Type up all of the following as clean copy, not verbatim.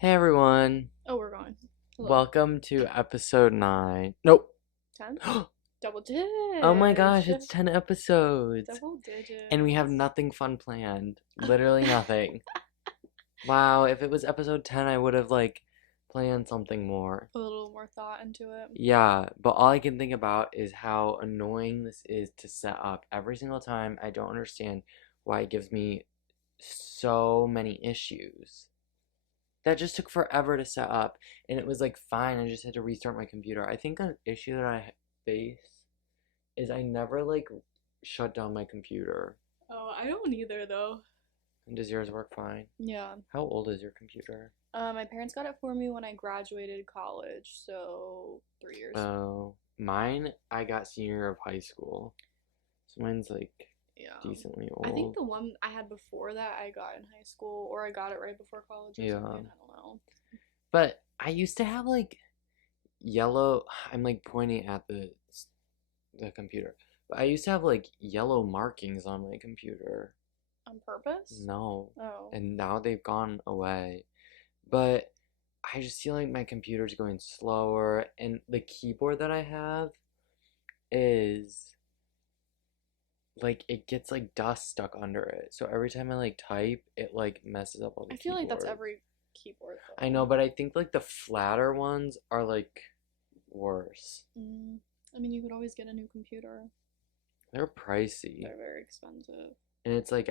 Hey everyone, Oh, we're going. Hello. welcome to episode 9. Nope. 10? Double Oh my digits. gosh, it's 10 episodes. Double And we have digits. nothing fun planned. Literally nothing. Wow, if it was episode 10, I would have planned something more. A little more thought into it. Yeah, but all I can think about is how annoying this is to set up every single time. I don't understand why it gives me so many issues. That just took forever to set up, and it was fine. I just had to restart my computer. I think an issue that I face is I never shut down my computer. Oh, I don't either though. And does yours work fine? Yeah. How old is your computer? My parents got it for me when I graduated college, so 3 years. Oh, mine I got senior year of high school, so mine's Yeah. decently I think old. the one I had before that I got in high school, or I got it right before college or Yeah. something. I don't know. But I used to have yellow. I'm pointing at the computer, but I used to have yellow markings on my computer. On purpose? No. Oh. And now they've gone away. But I just feel like my computer's going slower, and the keyboard that I have is it gets dust stuck under it. So every time I type, it messes up all the I feel like that's keyboard. every keyboard though. I know, but I think the flatter ones are worse. I mean, you could always get a new computer. They're pricey. They're very expensive. And it's I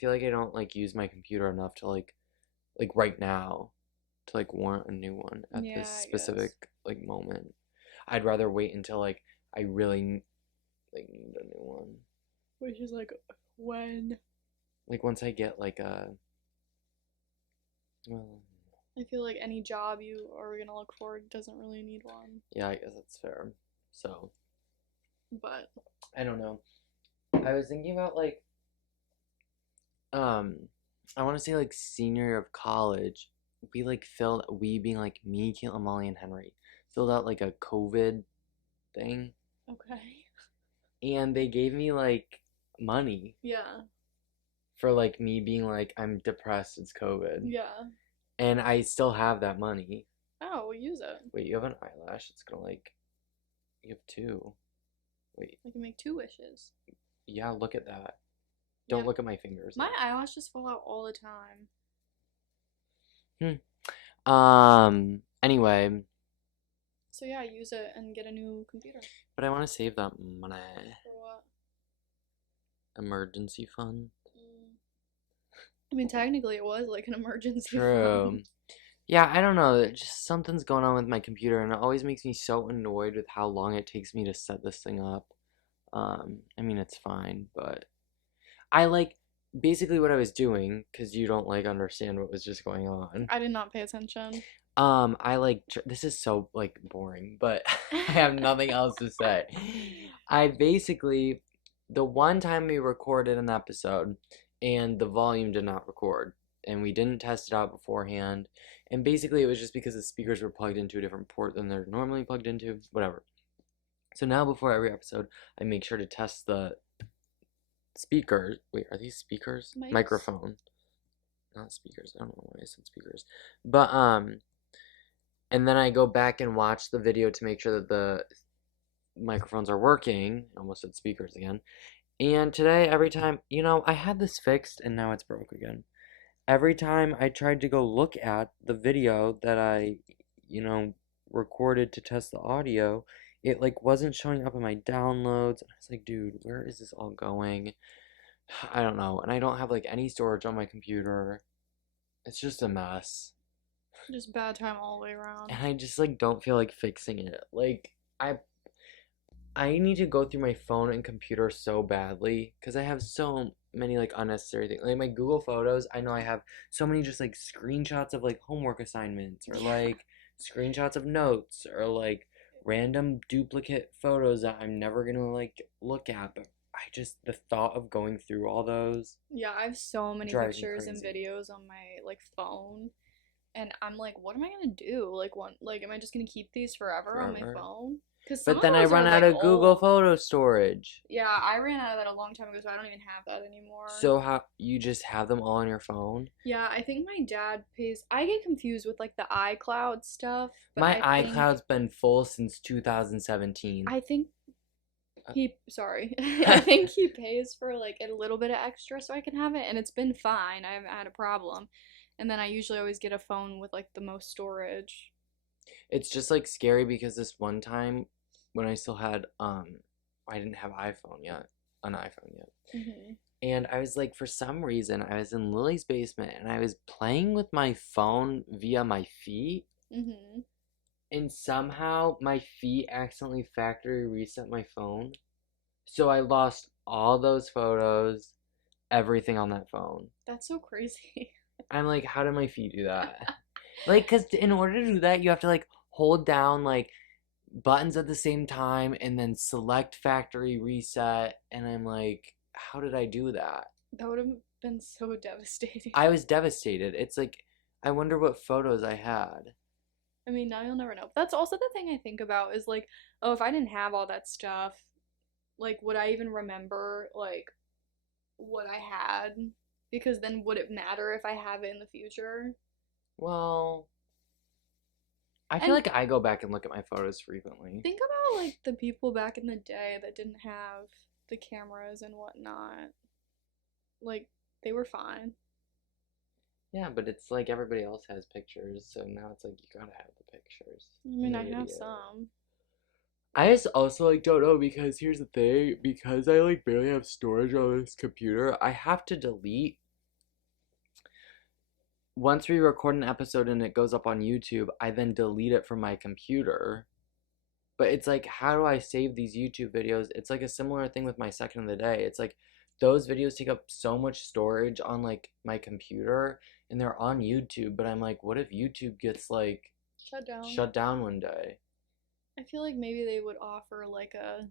feel like I don't use my computer enough to right now to want a new one at Yeah, this I specific moment. I'd rather wait until I really need a new one. Which is when? Once I get a well, I feel like any job you are gonna look for doesn't really need one. yeah, I guess that's fair. So, But I don't know. I was thinking about I want to say senior year of college, we being me, Caitlin, Molly, and Henry filled out a COVID thing, okay. and they gave me money Yeah. for me being I'm depressed, it's COVID, Yeah. and I still have that money. Oh, we'll use it. Wait, you have an eyelash? It's gonna you have two. Wait, We can make 2 wishes. yeah, look at that. Don't Yeah. look at my fingers. My eyelashes fall out all the time. Anyway. So yeah, use it and get a new computer. But I want to save that money. For what? Emergency fund. I mean, technically, it was an emergency True. fund. Yeah, I don't know. Just something's going on with my computer, and it always makes me so annoyed with how long it takes me to set this thing up. I mean, it's fine, but I basically what I was doing, because you don't understand what was just going on. I did not pay attention. This is so boring, but I have nothing else to say. I basically, the one time we recorded an episode and the volume did not record, and we didn't test it out beforehand, and basically it was just because the speakers were plugged into a different port than they're normally plugged into, whatever. So now before every episode, I make sure to test the speakers. Wait, are these speakers? Mics? Microphone. Not speakers. I don't know why I said speakers. But, and then I go back and watch the video to make sure that the microphones are working. I almost said speakers again. And today, every time, I had this fixed and now it's broke again. Every time I tried to go look at the video that I, recorded to test the audio, it wasn't showing up in my downloads. And I was like, dude, where is this all going? I don't know. And I don't have any storage on my computer. It's just a mess. Just bad time all the way around. And I just don't feel like fixing it. I need to go through my phone and computer so badly because I have so many unnecessary things. My Google Photos, I know I have so many just screenshots of homework assignments or screenshots of notes or random duplicate photos that I'm never gonna look at. But the thought of going through all those. Yeah, I have so many Drives me pictures and crazy. videos on my phone And I'm like, what am I gonna do? Am I just gonna keep these forever on my Forever. phone? Because some But of then I those are run out like of Google old. photo storage. Yeah, I ran out of that a long time ago, so I don't even have that anymore. So how you just have them all on your phone? Yeah, I think my dad pays. I get confused with like the iCloud stuff, but My iCloud's been full since 2017. I think Uh, sorry. I think he pays for like a little bit of extra so I can have it, and it's been fine. I haven't had a problem. And then I usually always get a phone with like the most storage. It's just like scary because this one time when I still had I didn't have an iPhone yet. Mhm. And I was like, for some reason, I was in Lily's basement and I was playing with my phone via my feet, Mhm. and somehow my feet accidentally factory reset my phone. So I lost all those photos, everything on that phone. That's so crazy. I'm like, how did my feet do that? Like, because in order to do that, you have to like hold down like buttons at the same time and then select factory reset. And I'm like, how did I do that? That would have been so devastating. I was devastated. It's like, I wonder what photos I had. I mean, now you'll never know. But that's also the thing I think about is like, oh, if I didn't have all that stuff, like, would I even remember like what I had? Because then would it matter if I have it in the future? Well, I feel And like I go back and look at my photos frequently. think about like the people back in the day that didn't have the cameras and whatnot. Like, they were fine. Yeah, but it's like everybody else has pictures, so now it's like you gotta have the pictures. I mean, You're I an have idiot. some. I just also like don't know because here's the thing, because I like barely have storage on this computer, I have to delete once we record an episode and it goes up on YouTube, I then delete it from my computer. But it's like, how do I save these YouTube videos? It's like a similar thing with my second of the day. It's like those videos take up so much storage on like my computer and they're on YouTube, but I'm like, what if YouTube gets like Shut down. shut down one day? I feel like maybe they would offer like a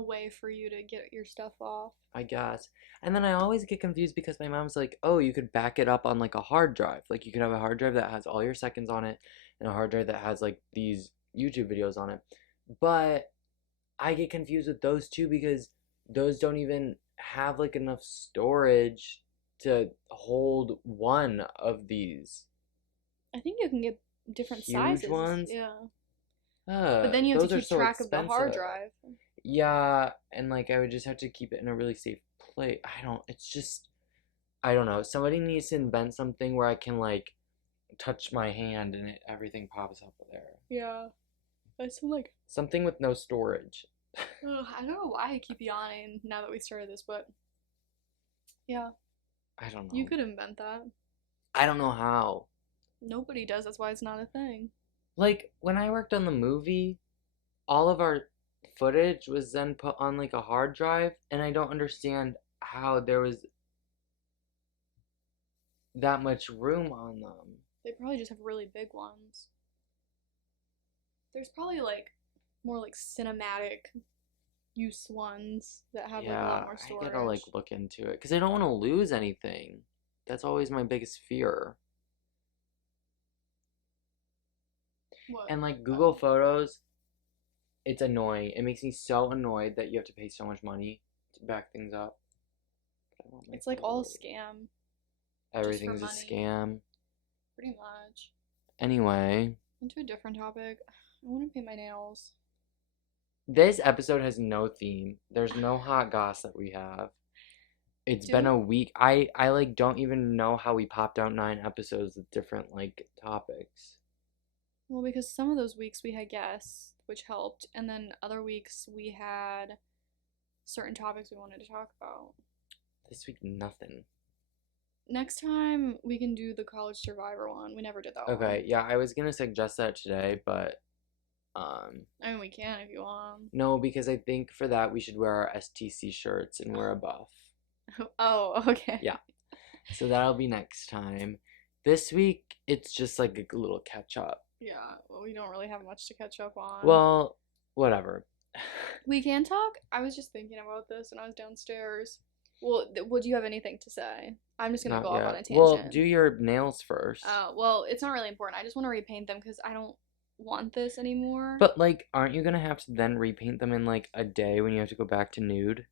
way for you to get your stuff off. I guess. And then I always get confused because my mom's like, oh, you could back it up on like a hard drive. Like you could have a hard drive that has all your seconds on it and a hard drive that has like these YouTube videos on it. But I get confused with those two because those don't even have like enough storage to hold one of these I think you can get different huge sizes. ones. Yeah. But then you have to Those are keep so track of the hard expensive. drive. Yeah, and like I would just have to keep it in a really safe place. It's just, I don't know. Somebody needs to invent something where I can like touch my hand and everything pops up there. Yeah. That's like, Something with no storage. ugh, I don't know why I keep yawning now that we started this, but yeah, I don't you know. could invent that. I don't know how. Nobody does. That's why it's not a thing. Like when I worked on the movie, all of our footage was then put on like a hard drive, and I don't understand how there was that much room on them. They probably just have really big ones. There's probably like more like cinematic use ones that have like a lot Yeah, more I gotta like storage. look into it because I don't want to lose anything. That's always my biggest fear. What? And like Google Oh. Photos, it's annoying. It makes me so annoyed that you have to pay so much money to back things up. But I want my It's like all a photos. scam, just for Everything's a money, scam. pretty much. Anyway, Into a different topic. I want to paint my nails. this episode has no theme. There's no hot gossip we have. It's been Do a week. I like don't even know how we popped out 9 episodes with different like topics. well because some of those weeks we had guests, which helped, and then other weeks we had certain topics we wanted to talk about. This week nothing. Next time we can do the college survivor one. We never did that one. Okay, yeah, I was gonna suggest that today, but I mean, we can if you want. no, because I think for that we should wear our STC shirts and wear a buff. Oh, okay. Yeah. So that'll be next time. This week it's just like a little catch up. Yeah, well, we don't really have much to catch up on. Well, whatever. We can talk. I was just thinking about this and I was downstairs. Well, would you have anything to say? I'm just gonna go Not off on yet. a Well, tangent. do your nails first. Well, it's not really important. I just want to repaint them because I don't want this anymore. But like, aren't you gonna have to then repaint them in like a day when you have to go back to nude?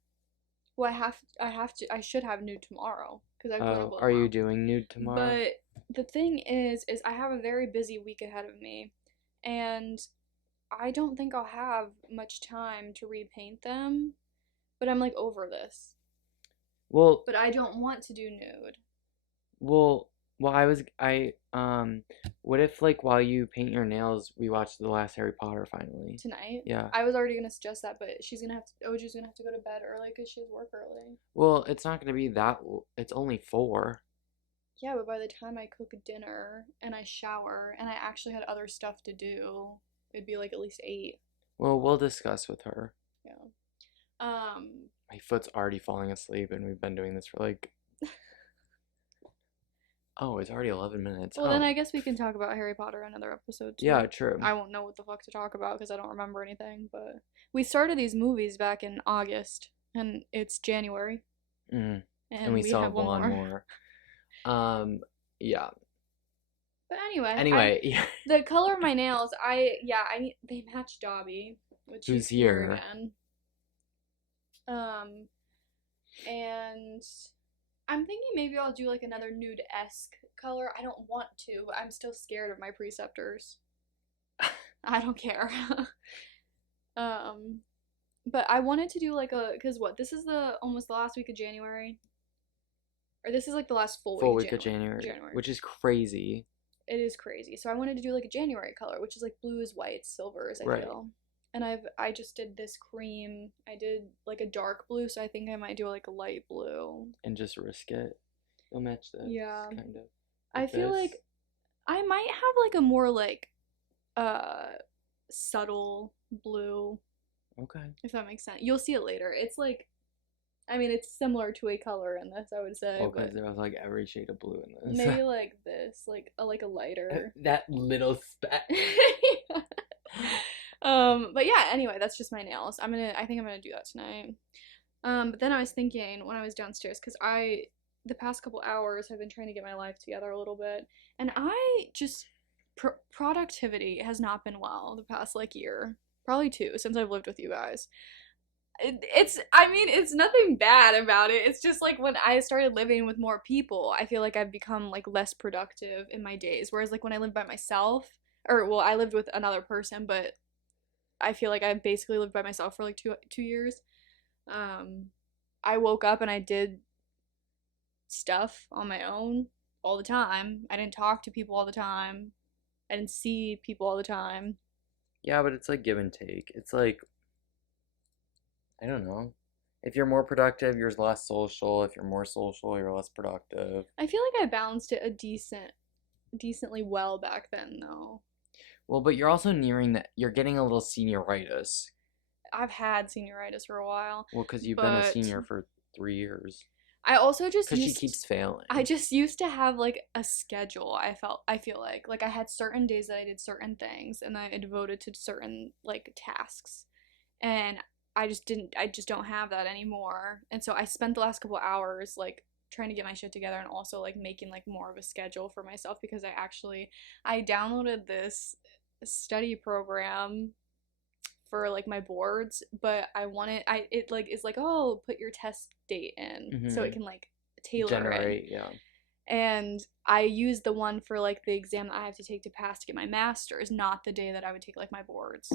Well, I should have nude tomorrow because I put a Oh, blow are you tomorrow. doing nude tomorrow? But the thing is I have a very busy week ahead of me, and I don't think I'll have much time to repaint them. But I'm like over this. Well, But I don't want to do nude well, what if like while you paint your nails, we watch the last Harry Potter finally? tonight. Yeah. I was already gonna suggest that, but Oju's gonna have to go to bed early because she has work early. Well, it's not gonna be it's only 4. Yeah, but by the time I cook dinner and I shower and I actually had other stuff to do, it'd be like at least 8. Well, we'll discuss with her. Yeah. Um. My foot's already falling asleep, and we've been doing this for like, oh, it's already 11 minutes. Well, Oh, then I guess we can talk about Harry Potter another episode too. yeah, true. I won't know what the fuck to talk about because I don't remember anything. But we started these movies back in August, and it's January, Mm. and We we still have have one one more. more. Yeah. But anyway, Anyway, yeah. the color of my nails, they match Dobby, which Who's he's here here? again. And I'm thinking maybe I'll do like another nude-esque color. I don't want to, but I'm still scared of my preceptors. I don't care. um, but I wanted to do like cause what? This is almost the last week of January, or this is like the last Full week week of January, January. which is crazy. It is crazy. So I wanted to do like a January color, which is like blues, whites, silvers, I Right. feel. And I just did this cream. I did like a dark blue, so I think I might do like a light blue. And just risk it. You'll match this. Yeah. Kind of. I feel like I might have like a more like subtle blue, Okay. if that makes sense. You'll see it later. It's like, I mean, it's similar to a color in this, I would say, Well, but because there was like every shade of blue in this. maybe like this, like a lighter. That little speck. But yeah, anyway, that's just my nails. I think I'm gonna do that tonight. But then I was thinking when I was downstairs, because the past couple hours have been trying to get my life together a little bit, and I just productivity has not been well the past like year, probably 2 since I've lived with you guys. It's nothing bad about it. It's just like when I started living with more people, I feel like I've become like less productive in my days. Whereas like when I lived by myself, or well, I lived with another person, but I feel like I basically lived by myself for like 2 years. I woke up and I did stuff on my own all the time. I didn't talk to people all the time. I didn't see people all the time. Yeah, but it's like give and take. It's like, I don't know. If you're more productive, you're less social. If you're more social, you're less productive. I feel like I balanced it decently well back then though. Well, but you're also nearing that. You're getting a little senioritis. I've had senioritis for a while. Well, because you've been a senior for 3 years. I also just because she keeps failing. I just used to have like a schedule. I feel like I had certain days that I did certain things and I devoted to certain like tasks, and I just don't have that anymore. And so I spent the last couple hours like trying to get my shit together and also like making like more of a schedule for myself because I downloaded this study program for like my boards, but it like is like, oh, put your test date in so it can like tailor it. Yeah. And I used the one for like the exam that I have to take to pass to get my master's, not the day that I would take like my boards.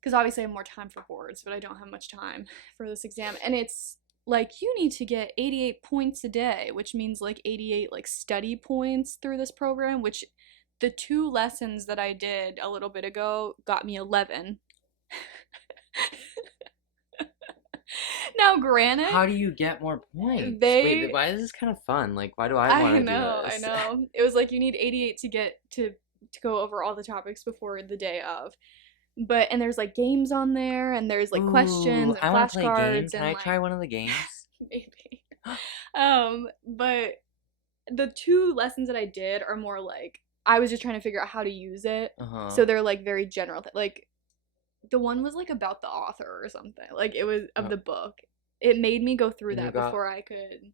Because obviously I have more time for boards, but I don't have much time for this exam. And it's like you need to get 88 points a day, which means like 88 like study points through this program, which the 2 lessons that I did a little bit ago got me 11. Now, granted, how do you get more points? Wait, why is this kind of fun? Like, why do I want to do this? I know. It was like you need 88 to get to go over all the topics before the day of. And there's like games on there, and there's like questions and flashcards. Can I try one of the games? Maybe. But the 2 lessons that I did are more like I was just trying to figure out how to use it. So they're like very general. Like the one was like about the author or something. Like it was of the book. it made me go through And you that got before I could.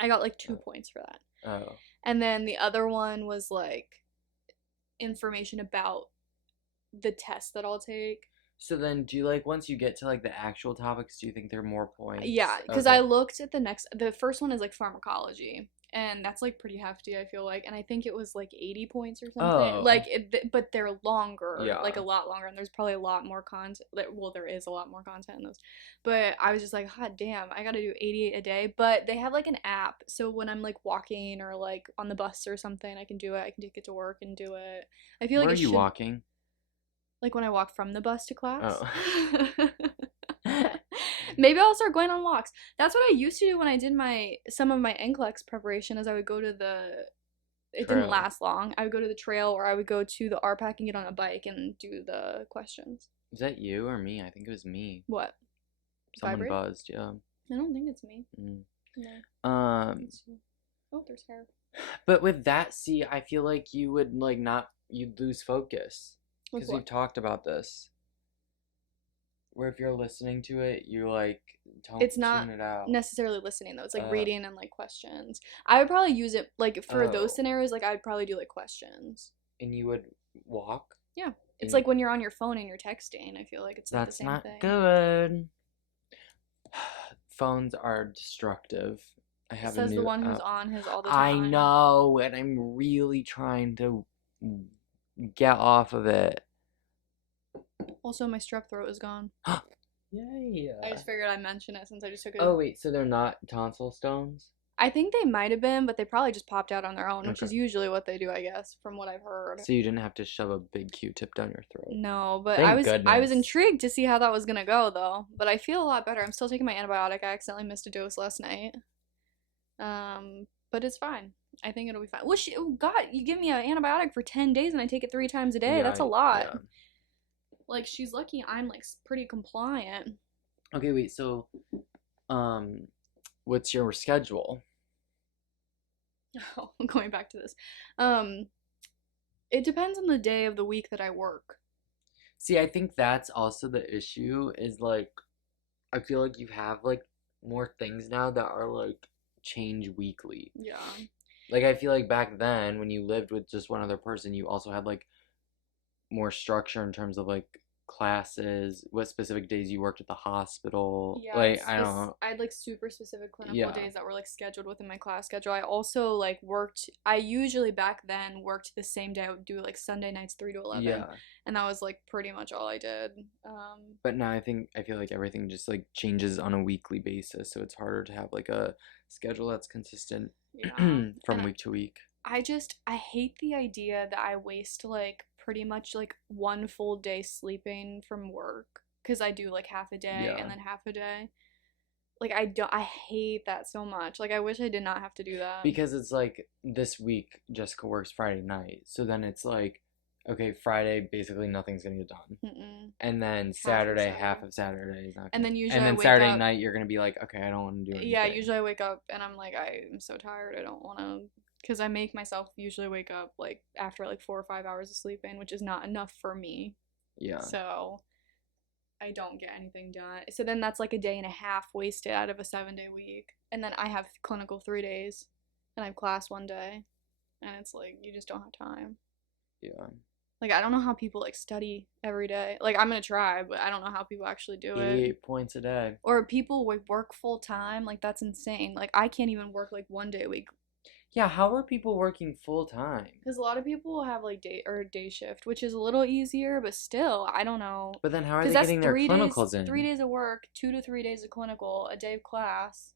I got like 2 points for that. oh. And then the other one was like information about the test that I'll take. So then, do you like once you get to like the actual topics, do you think there are more Yeah, points? because I Okay. looked at the first one is like pharmacology, and that's like pretty hefty, I feel like, and I think it was like 80 points or something. Oh, Like, but they're longer, like a yeah. lot longer, and there's probably a lot more content. Well, there is a lot more content in those, but I was just like, God damn, I gotta do 88 a day. But they have like an app, so when I'm like walking or like on the bus or something, I can do it. I can take it to work and do it. I feel like Where are it you should, walking? like when I walk from the bus to class. Oh. Maybe I'll start going on walks. That's what I used to do when I did some of my NCLEX preparation. Is I would go to the. It didn't Trail. last long. I would go to the trail, or I would go to the RPAC and get on a bike and do the questions. Is that you or me? I think it was me. What? Someone Vibrate? buzzed, yeah. I don't think it's me. Mm. No. It's you. Oh, there's hair. But with that, see, I feel like you would like not you'd lose focus With because we've what? talked about this. Where if you're listening to it, you like don't It's not tune it out. necessarily listening though. It's like Uh reading and like questions. I would probably use it like for those oh, scenarios. Like I would probably do like questions. and you would walk? Yeah. It's And like when you're on your phone and you're texting. I feel like it's like the that's same not thing. good. Phones are destructive. I have a Says the new one who's app. on his all the I time. know, and I'm really trying to get off of it. Also, my strep throat is gone. Yay. I just figured I'd mention it since I just took it. Oh wait, so they're not tonsil stones? I think they might have been, but they probably just popped out on their own, which Okay. is usually what they do, I guess, from what I've heard. So you didn't have to shove a big Q-tip down your throat. No, but Thank I was goodness. intrigued to see how that was gonna go though. But I feel a lot better. I'm still taking my antibiotic. I accidentally missed a dose last night. But it's fine. I think it'll be fine. Well, oh God, you give me an antibiotic for 10 days and I take it 3 times a day. Yeah, That's a lot. yeah. Like she's lucky I'm like pretty compliant. Okay, wait, so what's your schedule? Oh, going back to this. Um, it depends on the day of the week that I work. See, I think that's also the issue is like I feel like you have like more things now that are like change weekly. Yeah. Like I feel like back then when you lived with just one other person, you also had like more structure in terms of like classes, what specific days you worked at the hospital. Yeah, Like I don't know. I had like super specific clinical Yeah. days that were like scheduled within my class schedule. I also like I usually back then worked the same day. I would do like Sunday nights 3 to 11. Yeah. And that was like pretty much all I did. But now I feel like everything just like changes on a weekly basis, so it's harder to have like a schedule that's consistent Yeah. from And week to week. I hate the idea that I waste like pretty much like one full day sleeping from work because I do like half a day Yeah. and then half a day. Like I hate that so much. Like I wish I did not have to do that. Because it's like this week Jessica works Friday night, so then it's like okay, Friday basically nothing's gonna get done. Mm-mm. And then Saturday, half of Saturday is not And gonna. then usually And I then wake Saturday up. night you're gonna be like, okay, I don't want to do anything. Yeah, usually I wake up and I'm like I'm so tired. I don't want to because I make myself usually wake up like after like 4 or 5 hours of sleeping, which is not enough for me. Yeah. So I don't get anything done. So then that's like a day and a half wasted out of a 7 day week. And then I have clinical 3 days and I have class one day. And it's like you just don't have time. Yeah. Like I don't know how people like study every day. Like I'm gonna try, but I don't know how people actually do it. 88 points a day. Or people would work full time. Like that's insane. Like I can't even work like one day a week. Yeah, how are people working full time? Because a lot of people have like day shift, which is a little easier, but still, I don't know. But then how are they Because that's getting their clinicals in? 3 days of work, 2 to 3 days of clinical, a day of class.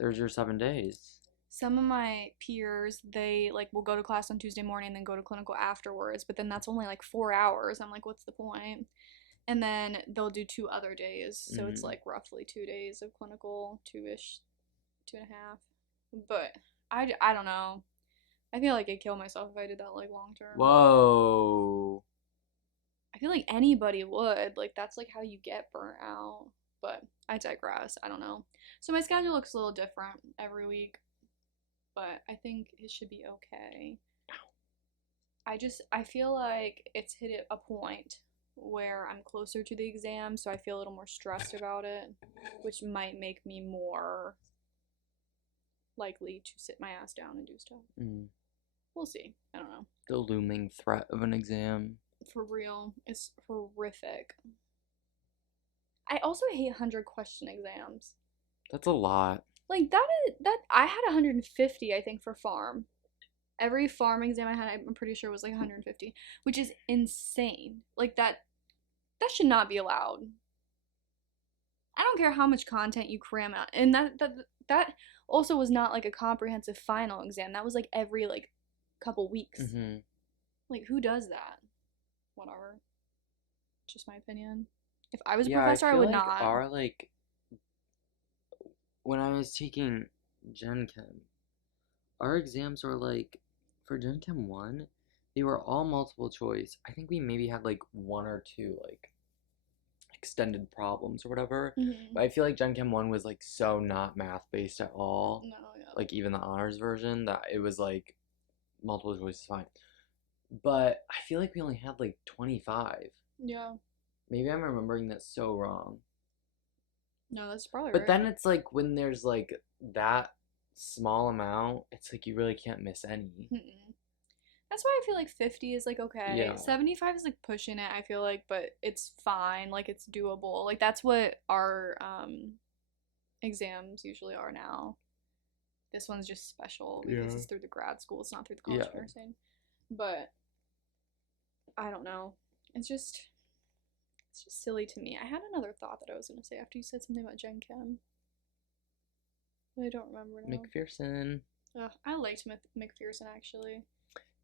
There's your 7 days. Some of my peers, they like will go to class on Tuesday morning and then go to clinical afterwards, but then that's only like 4 hours. I'm like, what's the point? And then they'll do 2 other days, so it's like roughly 2 days of clinical, two-ish, 2.5. But I don't know. I feel like I'd kill myself if I did that like long term. Whoa. I feel like anybody would. Like that's like how you get burnt out. But I digress. I don't know. So my schedule looks a little different every week, but I think it should be okay. I feel like it's hit a point where I'm closer to the exam, so I feel a little more stressed about it, which might make me more likely to sit my ass down and do stuff. Mm. We'll see. I don't know. The looming threat of an exam. For real, it's horrific. I also hate 100-question exams. That's a lot. Like that I had 150, I think, for farm. Every farm exam I had, I'm pretty sure was like 150, which is insane. Like that should not be allowed. I don't care how much content you cram out. And that also was not like a comprehensive final exam. That was like every like couple weeks. Mm-hmm. Like who does that? Whatever. Just my opinion. If I was a professor, I would like not. our like when I was taking Gen Chem, our exams were like for Gen Chem 1, they were all multiple choice. I think we maybe had like one or two like extended problems or whatever. Mm-hmm. But I feel like Gen Chem 1 was like so not math based at all. No, yeah. Like even the honors version, that it was like multiple choice is fine. But I feel like we only had like 25. Yeah. Maybe I'm remembering that so wrong. No, that's probably But right. then it's like when there's like that small amount, it's like you really can't miss any. Mm-mm. That's why I feel like 50 is like okay. Yeah. 75 is like pushing it, I feel like, but it's fine. Like it's doable. Like that's what our exams usually are now. This one's just special because it's through the grad school. It's not through the college of nursing. But I don't know. It's just silly to me. I had another thought that I was gonna say after you said something about Gen Chem. But I don't remember now. McPherson. Ugh, I liked McPherson actually.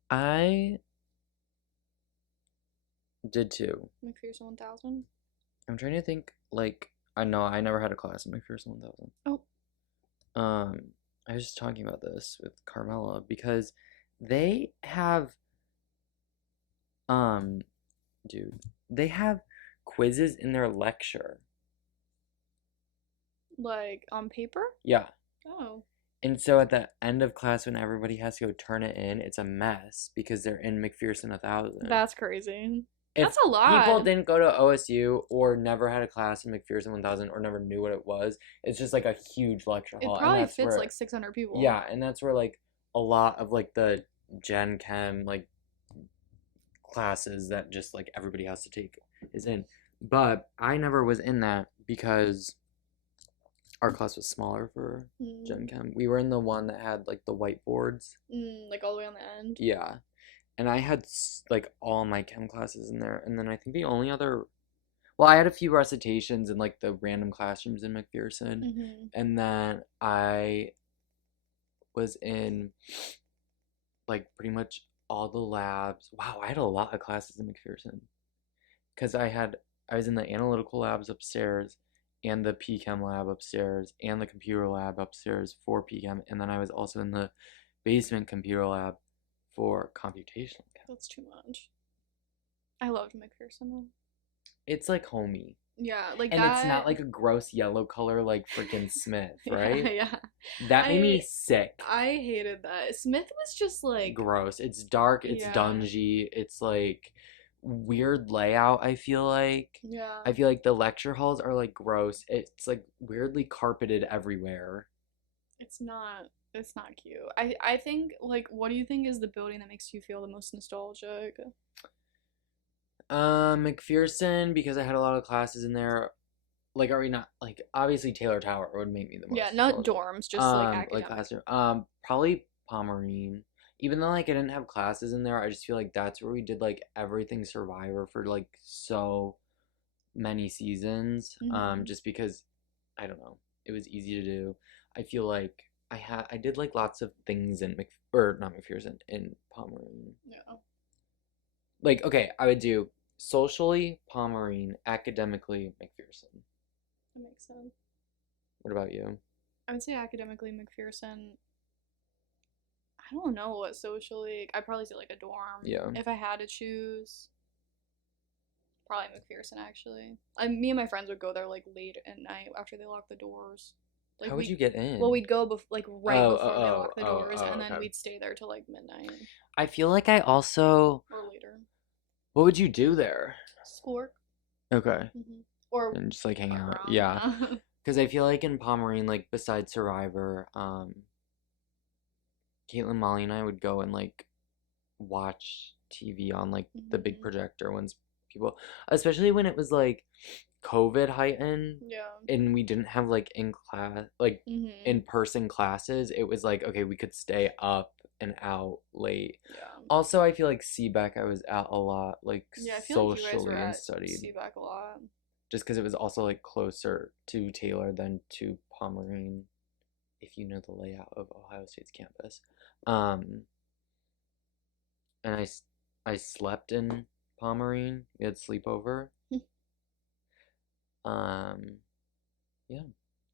I did too. McPherson 1000. I'm trying to think. Like I know I never had a class in McPherson 1000. Oh. I was just talking about this with Carmela because they have dude, they have quizzes in their lecture. Like on paper? Yeah. Oh. And so at the end of class when everybody has to go turn it in, it's a mess because they're in McPherson 1000. That's crazy. If that's a lot. People didn't go to OSU or never had a class in McPherson 1000 or never knew what it was. It's just like a huge lecture hall. It probably fits like 600 people. Yeah, and that's where like a lot of like the Gen Chem like classes that just like everybody has to take is in. But I never was in that because our class was smaller for Gen Chem. We were in the one that had like the whiteboards. Like all the way on the end. Yeah. And I had like all my chem classes in there. And then I think the only other, well, I had a few recitations in like the random classrooms in McPherson. Mm-hmm. And then I was in like pretty much all the labs. Wow, I had a lot of classes in McPherson. Because I was in the analytical labs upstairs and the PChem lab upstairs and the computer lab upstairs for PChem. And then I was also in the basement computer lab for computational chem. That's too much. I loved McPherson though. It's like homey. Yeah, like and that. It's not like a gross yellow color like freaking Smith, right? Yeah. That made me sick. I hated that. Smith was just like gross. It's dark, it's dungy, it's like weird layout, I feel like. Yeah. I feel like the lecture halls are like gross. It's like weirdly carpeted everywhere. It's not cute. I think, like, what do you think is the building that makes you feel the most nostalgic? McPherson, because I had a lot of classes in there. Like, are we not, like, obviously Taylor Tower would make me the most not nostalgic. dorms, just like academic. Like classroom. Probably Pomerine. Even though, like, I didn't have classes in there, I just feel like that's where we did, like, everything Survivor for, like, so many seasons. Mm-hmm. Just because, I don't know, it was easy to do. I feel like I did like lots of things in not McPherson, in Pomerine. Yeah. Like, okay, I would do socially Pomerine, academically McPherson. That makes sense. What about you? I would say academically McPherson. I don't know what socially. I'd probably say like a dorm. Yeah. If I had to choose. Probably McPherson actually. Me and my friends would go there like late at night after they locked the doors. Like, how would you get in? Well, we'd go right before they lock the doors, and then we'd stay there till like midnight. I feel like I also. Or later. What would you do there? Schoolwork. Okay. Or And just like hang run out. around. Yeah. Yeah. Because I feel like in Pomerene, like besides Survivor, Caitlin, Molly, and I would go and like watch TV on like the big projector once people, especially when it was like COVID heightened Yeah. and we didn't have like in class, like in person classes. It was like, okay, we could stay up and out late. Yeah. Also, I feel like CBEC I was at a lot, like Yeah, I feel like you guys were socially and at studied. CBAC a lot. Just because it was also like closer to Taylor than to Pomerene, if you know the layout of Ohio State's campus. And I slept in Pomerene. We had sleepover. Yeah.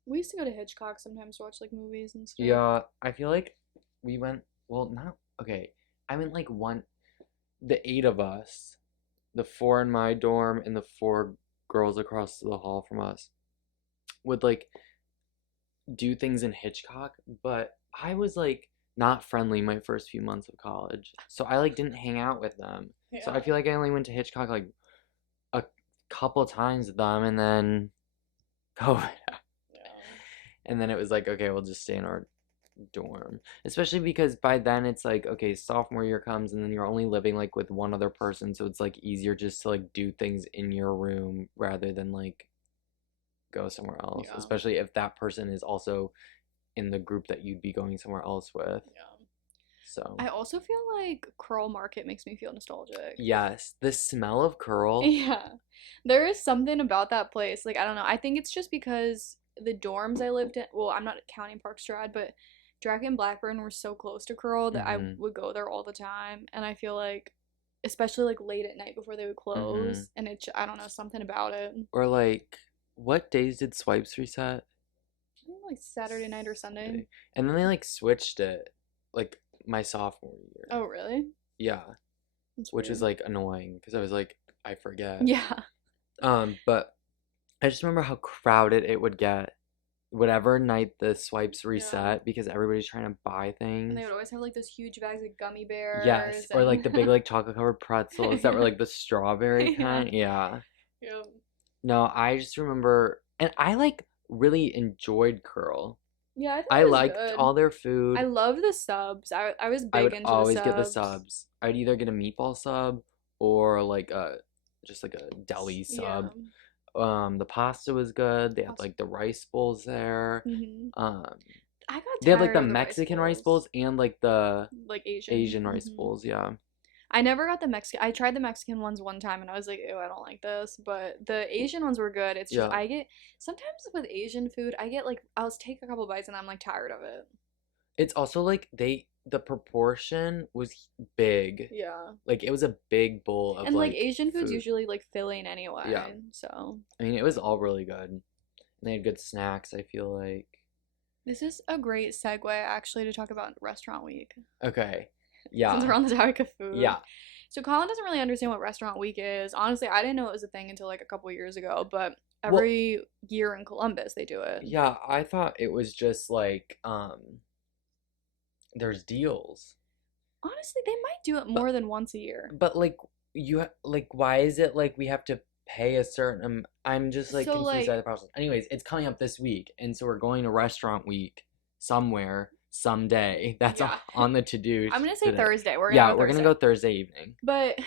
We used to go to Hitchcock sometimes to watch like movies and stuff. Yeah, I feel like we went, well, not, okay. I went like the 8 of us, the 4 in my dorm and the 4 girls across the hall from us would like do things in Hitchcock, but I was like not friendly my first few months of college. So I like didn't hang out with them. Yeah. So I feel like I only went to Hitchcock like a couple times with them and then COVID. Yeah. And then it was like, okay, we'll just stay in our dorm. Especially because by then it's like, okay, sophomore year comes and then you're only living like with one other person, so it's like easier just to like do things in your room rather than like go somewhere else. Yeah. Especially if that person is also in the group that you'd be going somewhere else with. Yeah. So I also feel like Curl Market makes me feel nostalgic. Yes, the smell of curl. Yeah. There is something about that place. Like, I don't know. I think it's just because the dorms I lived in, well, I'm not counting Park Strad, but Drac and Blackburn were so close to Curl that I would go there all the time. And I feel like, especially like late at night before they would close, and it's, I don't know, something about it. Or like, what days did Swipes reset? I think like Saturday night or Sunday. And then they like switched it, like my sophomore year. Oh, really? Yeah. Which is like annoying because I was like, I forget. Yeah. But I just remember how crowded it would get whatever night the Swipes reset because everybody's trying to buy things. And they would always have like those huge bags of gummy bears. Yes, or like the big like chocolate covered pretzels that were like the strawberry kind. Yeah. Yep. No, I just remember, and I like really enjoyed Curl. Yeah, I liked all their food. I love the subs. I was big into the subs. I would always get the subs. I'd either get a meatball sub or like just like a deli sub. Yeah. The pasta was good. They had like the rice bowls there. I got they had like the Mexican rice bowls and like the like Asian rice bowls. Yeah. I never got the Mexican. I tried the Mexican ones one time and I was like, ew, I don't like this. But the Asian ones were good. It's just I get sometimes with Asian food, I get like I'll take a couple bites and I'm like tired of it. It's also like the proportion was big. Yeah. Like it was a big bowl of and like Asian food's usually like filling anyway. Yeah. So I mean, it was all really good. And they had good snacks. I feel like this is a great segue actually to talk about restaurant week. Okay. Yeah. Since we're on the topic of food. Yeah. So Colin doesn't really understand what restaurant week is. Honestly, I didn't know it was a thing until like a couple years ago, but every year in Columbus they do it. Yeah, I thought it was just like there's deals. Honestly, they might do it more than once a year. But like why is it like we have to pay a certain I'm just like confused by the process. Anyways, it's coming up this week, and so we're going to restaurant week somewhere someday. That's on the to-do. I'm gonna say today. Thursday. We're gonna go Thursday evening. But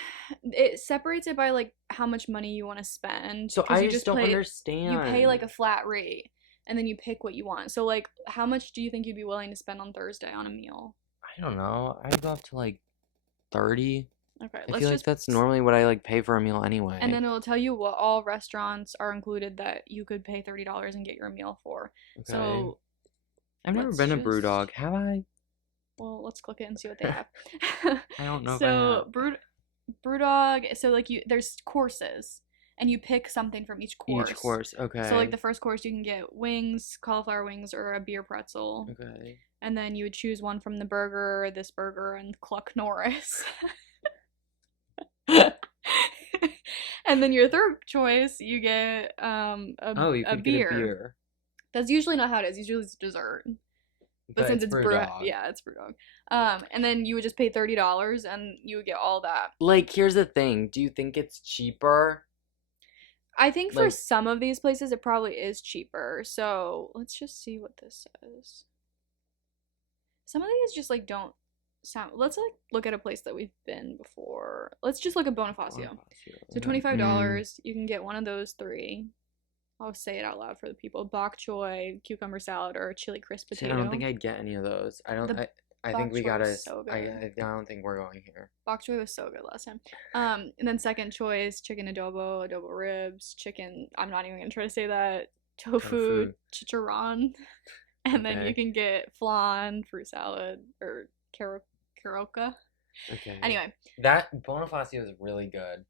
it separates it by like how much money you want to spend. So I just don't understand. You pay like a flat rate, and then you pick what you want. So like, how much do you think you'd be willing to spend on Thursday on a meal? I don't know. I'd go up to like 30. Okay, I feel like that's normally what I like pay for a meal anyway. And then it'll tell you what all restaurants are included that you could pay $30 and get your meal for. Okay. So I've never been to Brewdog, have I? Well, let's click it and see what they have. I don't know. So Brewdog. So like there's courses, and you pick something from each course. Each course, okay. So like the first course, you can get wings, cauliflower wings, or a beer pretzel. Okay. And then you would choose one from the burger, this burger, and Cluck Norris. And then your third choice, you get a beer. That's usually not how it is. Usually it's dessert. But since it's Brewdog. Yeah, it's Brewdog. And then you would just pay $30 and you would get all that. Like, here's the thing. Do you think it's cheaper I think for Like, some of these places it probably is cheaper. So let's just see what this says. Some of these just like don't sound. Let's like look at a place that we've been before. Let's just look at Bonifacio. Bonifacio. So Okay. $25, you can get one of those three. I'll say it out loud for the people: bok choy, cucumber salad, or chili crisp See, I don't think potato. I'd get any of those. I don't. The I think bok we choy gotta. was so I. good. I don't think we're going here. Bok choy was so good last time. And then second choice: chicken adobo, adobo ribs, chicken. I'm not even gonna try to say that. Tofu, Tofu. chicharron, and then you Okay. can get flan, fruit salad, or caroca. Okay. Anyway, That Bonifacio is really good,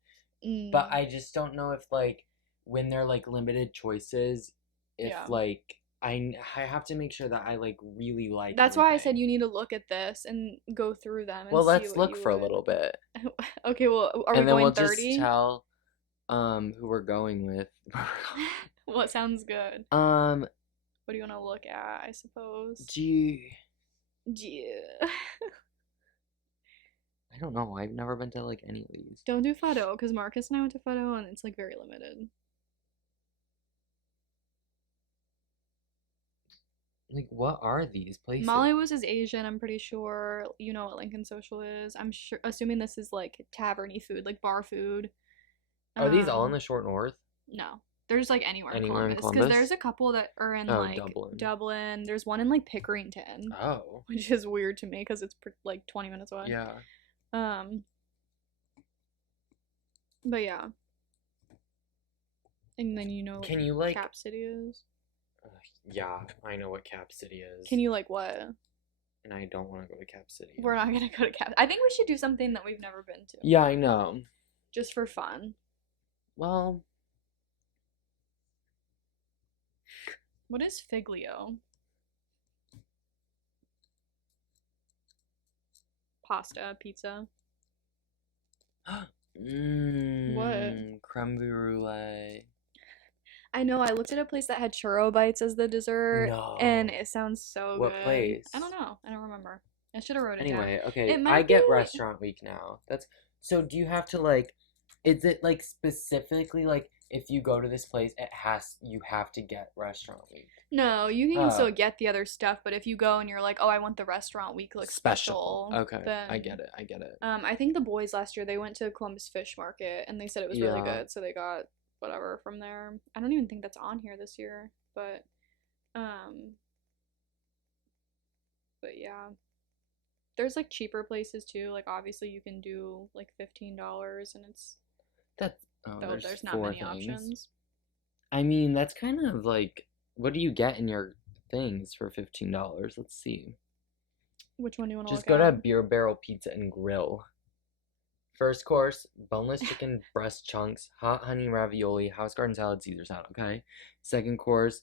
but mm, I just don't know if like when they're like limited choices, if yeah. like I have to make sure that I like really like That's why I said everything. you need to look at this and go through them and Well, see let's what look you for a would. little bit, Okay, well, are we and then we'll going just 30? tell who we're going with. What sounds good? um, What do you want to look at, I suppose? gee, Yeah. I don't know. I've never been to like any of these. Don't do Fado, because Marcus and I went to Fado and it's like very limited. Like, what are these places? Molly was is Asian, I'm pretty sure. You know what Lincoln Social is. I'm sure, assuming this is like taverny food, like bar food. Are these all in Um, the short north? no. There's like anywhere in Anywhere in Columbus, because there's Columbus? a couple that are in Oh, like Dublin. Dublin. There's one in like Pickerington, Oh, which is weird to me because it's like 20 minutes away. yeah. Um, but yeah, and then you know what Can you like? Cap City is. Uh, yeah, I know what Cap City is, Can you like what? and I don't want to go to Cap City. We're not gonna go to Cap. I think we should do something that we've never been to, Yeah, I know. just for fun. Well, What is Figlio? Pasta, pizza. What? creme brulee. I know. I looked at a place that had churro bites as the dessert, and No. it sounds so What good. I don't place? know. I don't remember. I should have wrote it down. Anyway, okay, It I might get be. restaurant week now. That's so do you have to like is it like specifically like if you go to this place you have to get restaurant week? No, you can still Oh, get the other stuff, but if you go and you're like, oh, I want the restaurant week like special. special, Okay, I then get it. I get it. I think the boys last year they went to Columbus Fish Market and they said it was really Yeah. good, so they got whatever from there. I don't even think that's on here this year, um but yeah. There's like cheaper places too. Like obviously you can do like $15 and it's That's oh, though there's there's not four many things. options. I mean, that's kind of like what do you get in your things for $15? Let's see. Which one do you want to Just look go to at? Beer Barrel Pizza and Grill. First course, boneless chicken breast chunks, hot honey ravioli, house garden salad, Caesar salad, okay? Second course,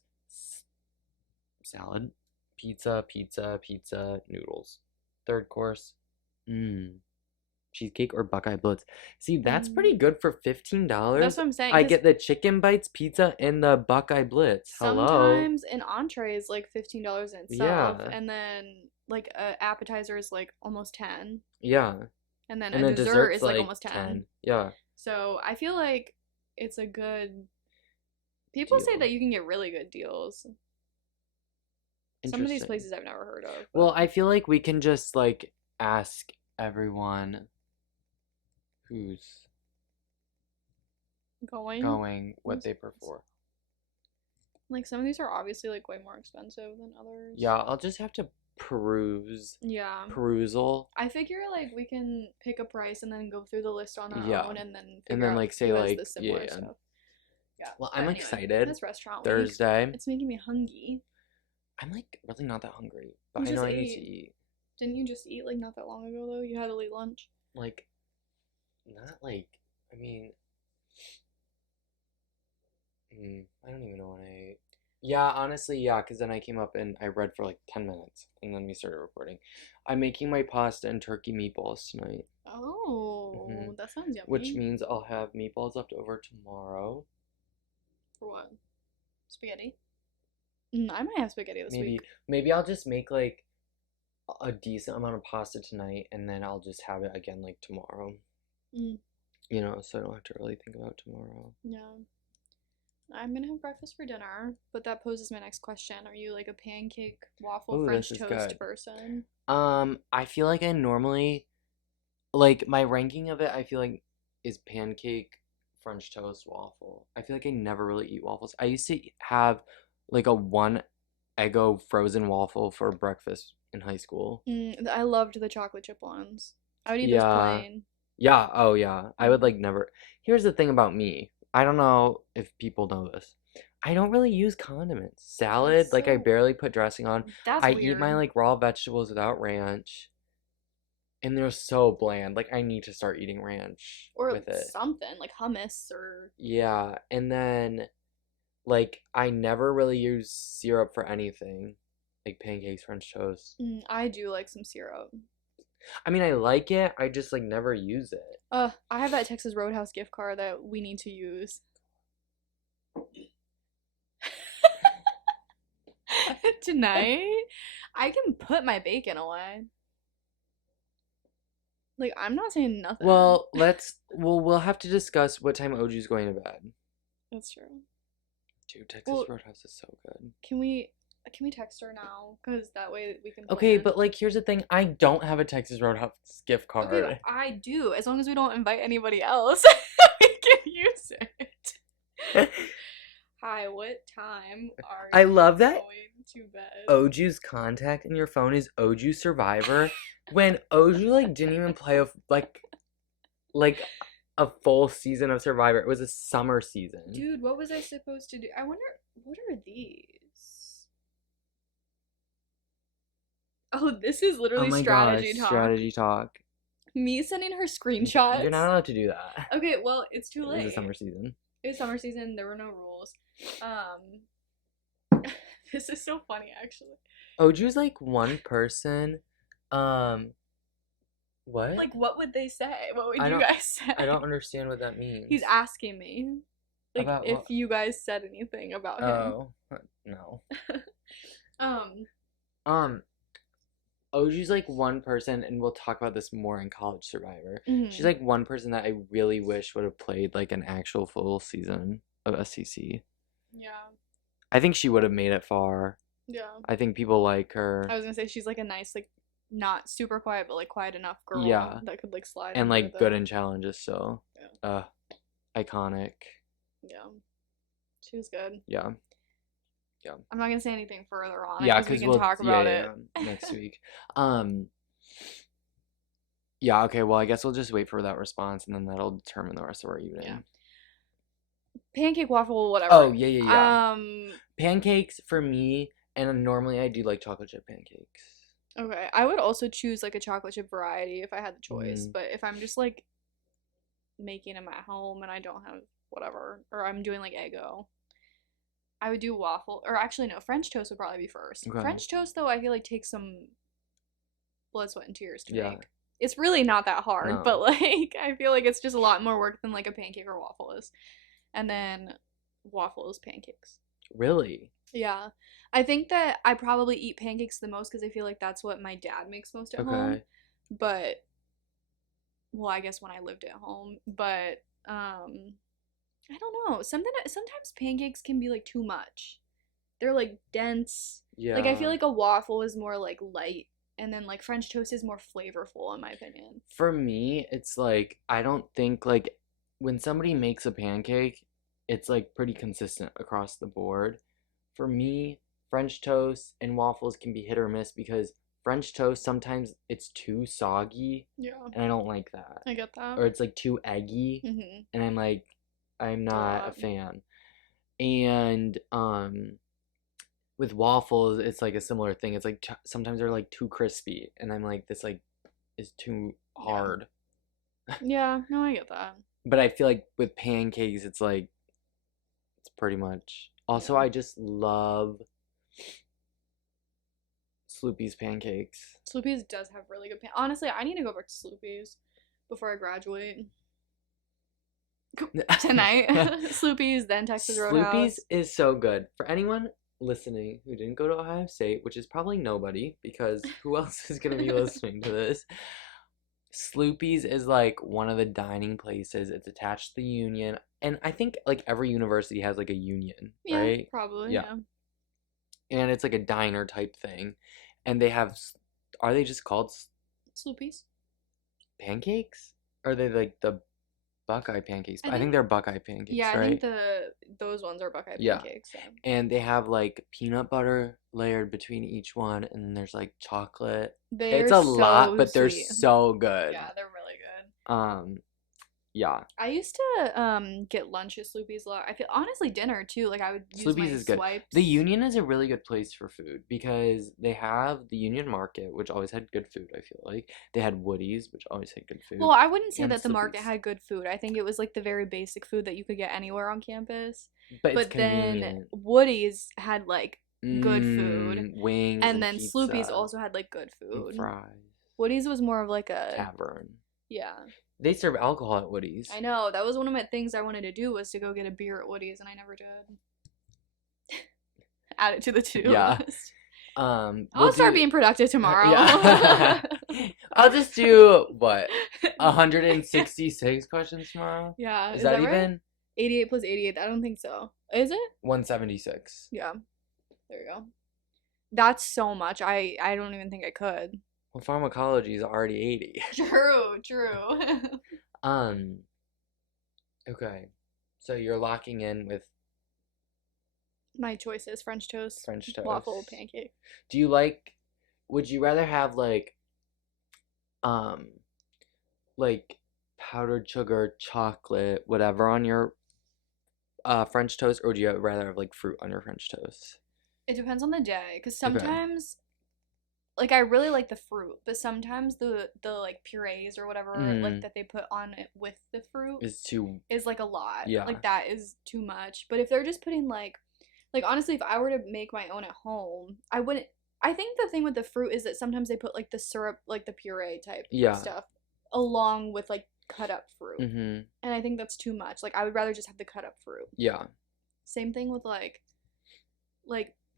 salad, pizza, noodles. Third course, cheesecake or Buckeye Blitz. See, that's Mm, pretty good for that's $15. what I'm saying I because get the chicken bites, pizza, and the Buckeye Blitz. Hello. sometimes an entree is like $15 in itself, Yeah, and then like a appetizer is like almost 10, yeah. and then And a then dessert dessert's is like like almost 10. 10. Yeah, So I feel like it's a good. People say deal. that you can get really good deals. Some of these Interesting. places I've never heard of, Well, but I feel like we can just like ask everyone who's going. going what they prefer. Like some of these are obviously like way more expensive than others. Yeah, I'll just have to Yeah. perusal. I figure like we can pick a price and then go through the list on our Yeah, own and then and figure then out like say who has like the similar yeah. stuff. Yeah. Well, But I'm anyway, excited. that's restaurant week. Thursday. It's making me hungry. I'm like really not that hungry, but You I know just I need to ate. eat. Didn't you just eat like not that long ago though? You had a late lunch. Like not like I mean, I don't even know when I ate. Yeah, honestly, yeah, because then I came up and I read for like 10 minutes and then we started recording. I'm making my pasta and turkey meatballs tonight. Oh, that sounds Which yummy. means I'll have meatballs left over tomorrow. For what? Spaghetti? I might have spaghetti this Maybe week. maybe I'll just make like a decent amount of pasta tonight and then I'll just have it again like tomorrow. Mm, You know, so I don't have to really think about tomorrow. yeah. I'm gonna have breakfast for dinner, but that poses my next question. Are you like a pancake, waffle, Oh, this French is toast good. person? I feel like I normally like my ranking of it. I feel like is pancake, French toast, waffle. I feel like I never really eat waffles. I used to have like a one Eggo frozen waffle for breakfast in high school. I loved the chocolate chip ones. I would eat those Yeah. plain. Yeah, oh yeah. I would Mm. like never. Here's the thing about me. I don't know if people know this. I don't really use condiments. Salad, That's like I so, barely put dressing on. that's I eat my weird. like raw vegetables without ranch, and they're so bland. Like I need to start eating ranch Or with it. something like hummus or. Yeah, and then like I never really use syrup for anything. Like pancakes, French toast. I do like some syrup. I mean, I like it. I just like never use it. I have that Texas Roadhouse gift card that we need to use. Tonight, I can put my bacon away. Like, I'm not saying nothing. We'll have to discuss what time Oju's going to bed. That's true. Dude, Texas Well, Roadhouse is so good. can we text her now? Because that way we can Okay, plan. but like here's the thing, I don't have a Texas Roadhouse gift Okay, but card. I do. As long as we don't invite anybody else, we can use it. Hi, what time are I you love that going to bed? Oju's contact in your phone is Oju Survivor when Oju like didn't even play like a full season of Survivor. It was a summer season. Dude, what was I supposed to do? I wonder, what are these? Oh, this is Oh literally my gosh, strategy talk. strategy talk. Me sending her You're not screenshots. allowed to do that. Okay, well, it's too It was a late. summer season. It was summer season, there were no rules. Um, this is so funny, actually. Oju's like one person. Um, what? Like, what would they say? What would I you don't guys say? I don't understand what that means. He's asking me, like, About if what? you guys said anything about him. Oh, no. Um, Um, Oju's like one person, and we'll talk about this more in College Survivor. She's mhm. like one person that I really wish would have played like an actual full season of SCC. Yeah, I think she would have made it far. yeah. I think people like her. I was gonna say she's like a nice, like, not super quiet, but like quiet enough girl Yeah, that could like slide and in like with good it. in challenges, so Yeah, iconic. yeah. She was good. Yeah. Yeah. I'm not gonna say anything further on it Yeah, because we because can we'll talk yeah, about yeah, it. yeah, next week. Um yeah, okay, well I guess we'll just wait for that response and then that'll determine the rest of our Yeah. evening. Pancake waffle, whatever. Oh, yeah, yeah, yeah. Pancakes for me, and normally I do like chocolate chip pancakes. Okay. I would also choose like a chocolate chip variety if I had the choice, Mm, but if I'm just like making them at home and I don't have whatever, or I'm doing like Eggo, I would do waffle. Or actually, no, French toast would probably be first. okay. French toast, though, I feel like takes some blood, sweat, and tears to Yeah. make. It's really not that hard, but No. like, I feel like it's just a lot more work than like a pancake or waffle is. And then waffle is pancakes. Really? Yeah. I think that I probably eat pancakes the most because I feel like that's what my dad makes most at home. Okay. But, well, I guess when I lived at home. But, I don't know. Sometimes pancakes can be like too much. They're like dense. Like I feel Yeah. like a waffle is more like light and then like French toast is more flavorful in my opinion. For me, it's like I don't think like when somebody makes a pancake, it's like pretty consistent across the board. For me, French toast and waffles can be hit or miss because French toast sometimes it's too soggy Yeah, and I don't like that. I get that. Or it's like too eggy Mhm. and I'm A not a lot. fan. And with waffles, it's like a similar thing. It's like sometimes they're like too crispy and I'm like this like is too Yeah. hard. Yeah, no, I get that. But I feel like with pancakes it's like it's pretty much. Also, Yeah. I just love Sloopy's pancakes. Sloopy's does have really good Honestly, I need to go back to Sloopy's before I graduate. Tonight. Sloopy's, then Texas Sloopy's Roadhouse. is so good. For anyone listening who didn't go to Ohio State, which is probably nobody because who else is going to be listening to this? Sloopy's is like one of the dining places. It's attached to the Union, and I think like every university has like a Union, Yeah, right? probably. Yeah, Yeah. and it's like a diner type thing, and they have. Are they just called Sloopies. pancakes? Or are they like the Buckeye pancakes? I I think think. they're Buckeye Yeah, pancakes, I think right? those ones are Buckeye Yeah, pancakes. Yeah. and they have like peanut butter layered between each one, and then there's like chocolate. It's They're a lot, so but they're sweet. so good. Yeah, they're really good. Um, yeah. I used to get lunch at Sloopy's a lot. I feel honestly dinner too. Like I would use Sloopy's my is good. The swipes. Union is a really good place for food because they have the Union Market, which always had good food, I feel like. They had Woody's, which always had good Well, food. I wouldn't say And that the market Sloopy's. had good food. I think it was like the very basic food that you could get anywhere on campus. But it's But then convenient. Woody's had like good food, Wings and and then Sloopy's pizza also had like good and food. fries. Woody's was more of like a Tavern. yeah. They serve alcohol at Woody's. I know that was one of my things I wanted to do was to go get a beer at Woody's, and I never did. Add it to the to-do Yeah. list. We'll I'll start do. being productive tomorrow. Yeah. I'll just do what 166 questions tomorrow. Yeah, Is is that that right? even 88 plus 88. I don't think so. Is it? 176? Yeah. There you go. That's so much. I don't even think I could. Well, pharmacology is already 80. True, true. Um. Okay. So you're locking in with My choice is French toast, French toast. waffle, pancake. Do you like? Would you rather have um, like powdered sugar, chocolate, whatever on your French toast, or would you rather have like fruit on your French toast? It depends on the day, because Okay. sometimes, like, I really like the fruit, but sometimes the like purees or whatever like Mm, that they put on it with the fruit is too. is like a lot. Yeah. Like that is too much. But if they're just putting like honestly, if I were to make my own at home, I wouldn't. I think the thing with the fruit is that sometimes they put like the syrup, like the puree type Yeah. stuff, along with like cut up fruit, Mm-hmm. and I think that's too much. Like I would rather just have the cut up fruit. Yeah. Same thing with like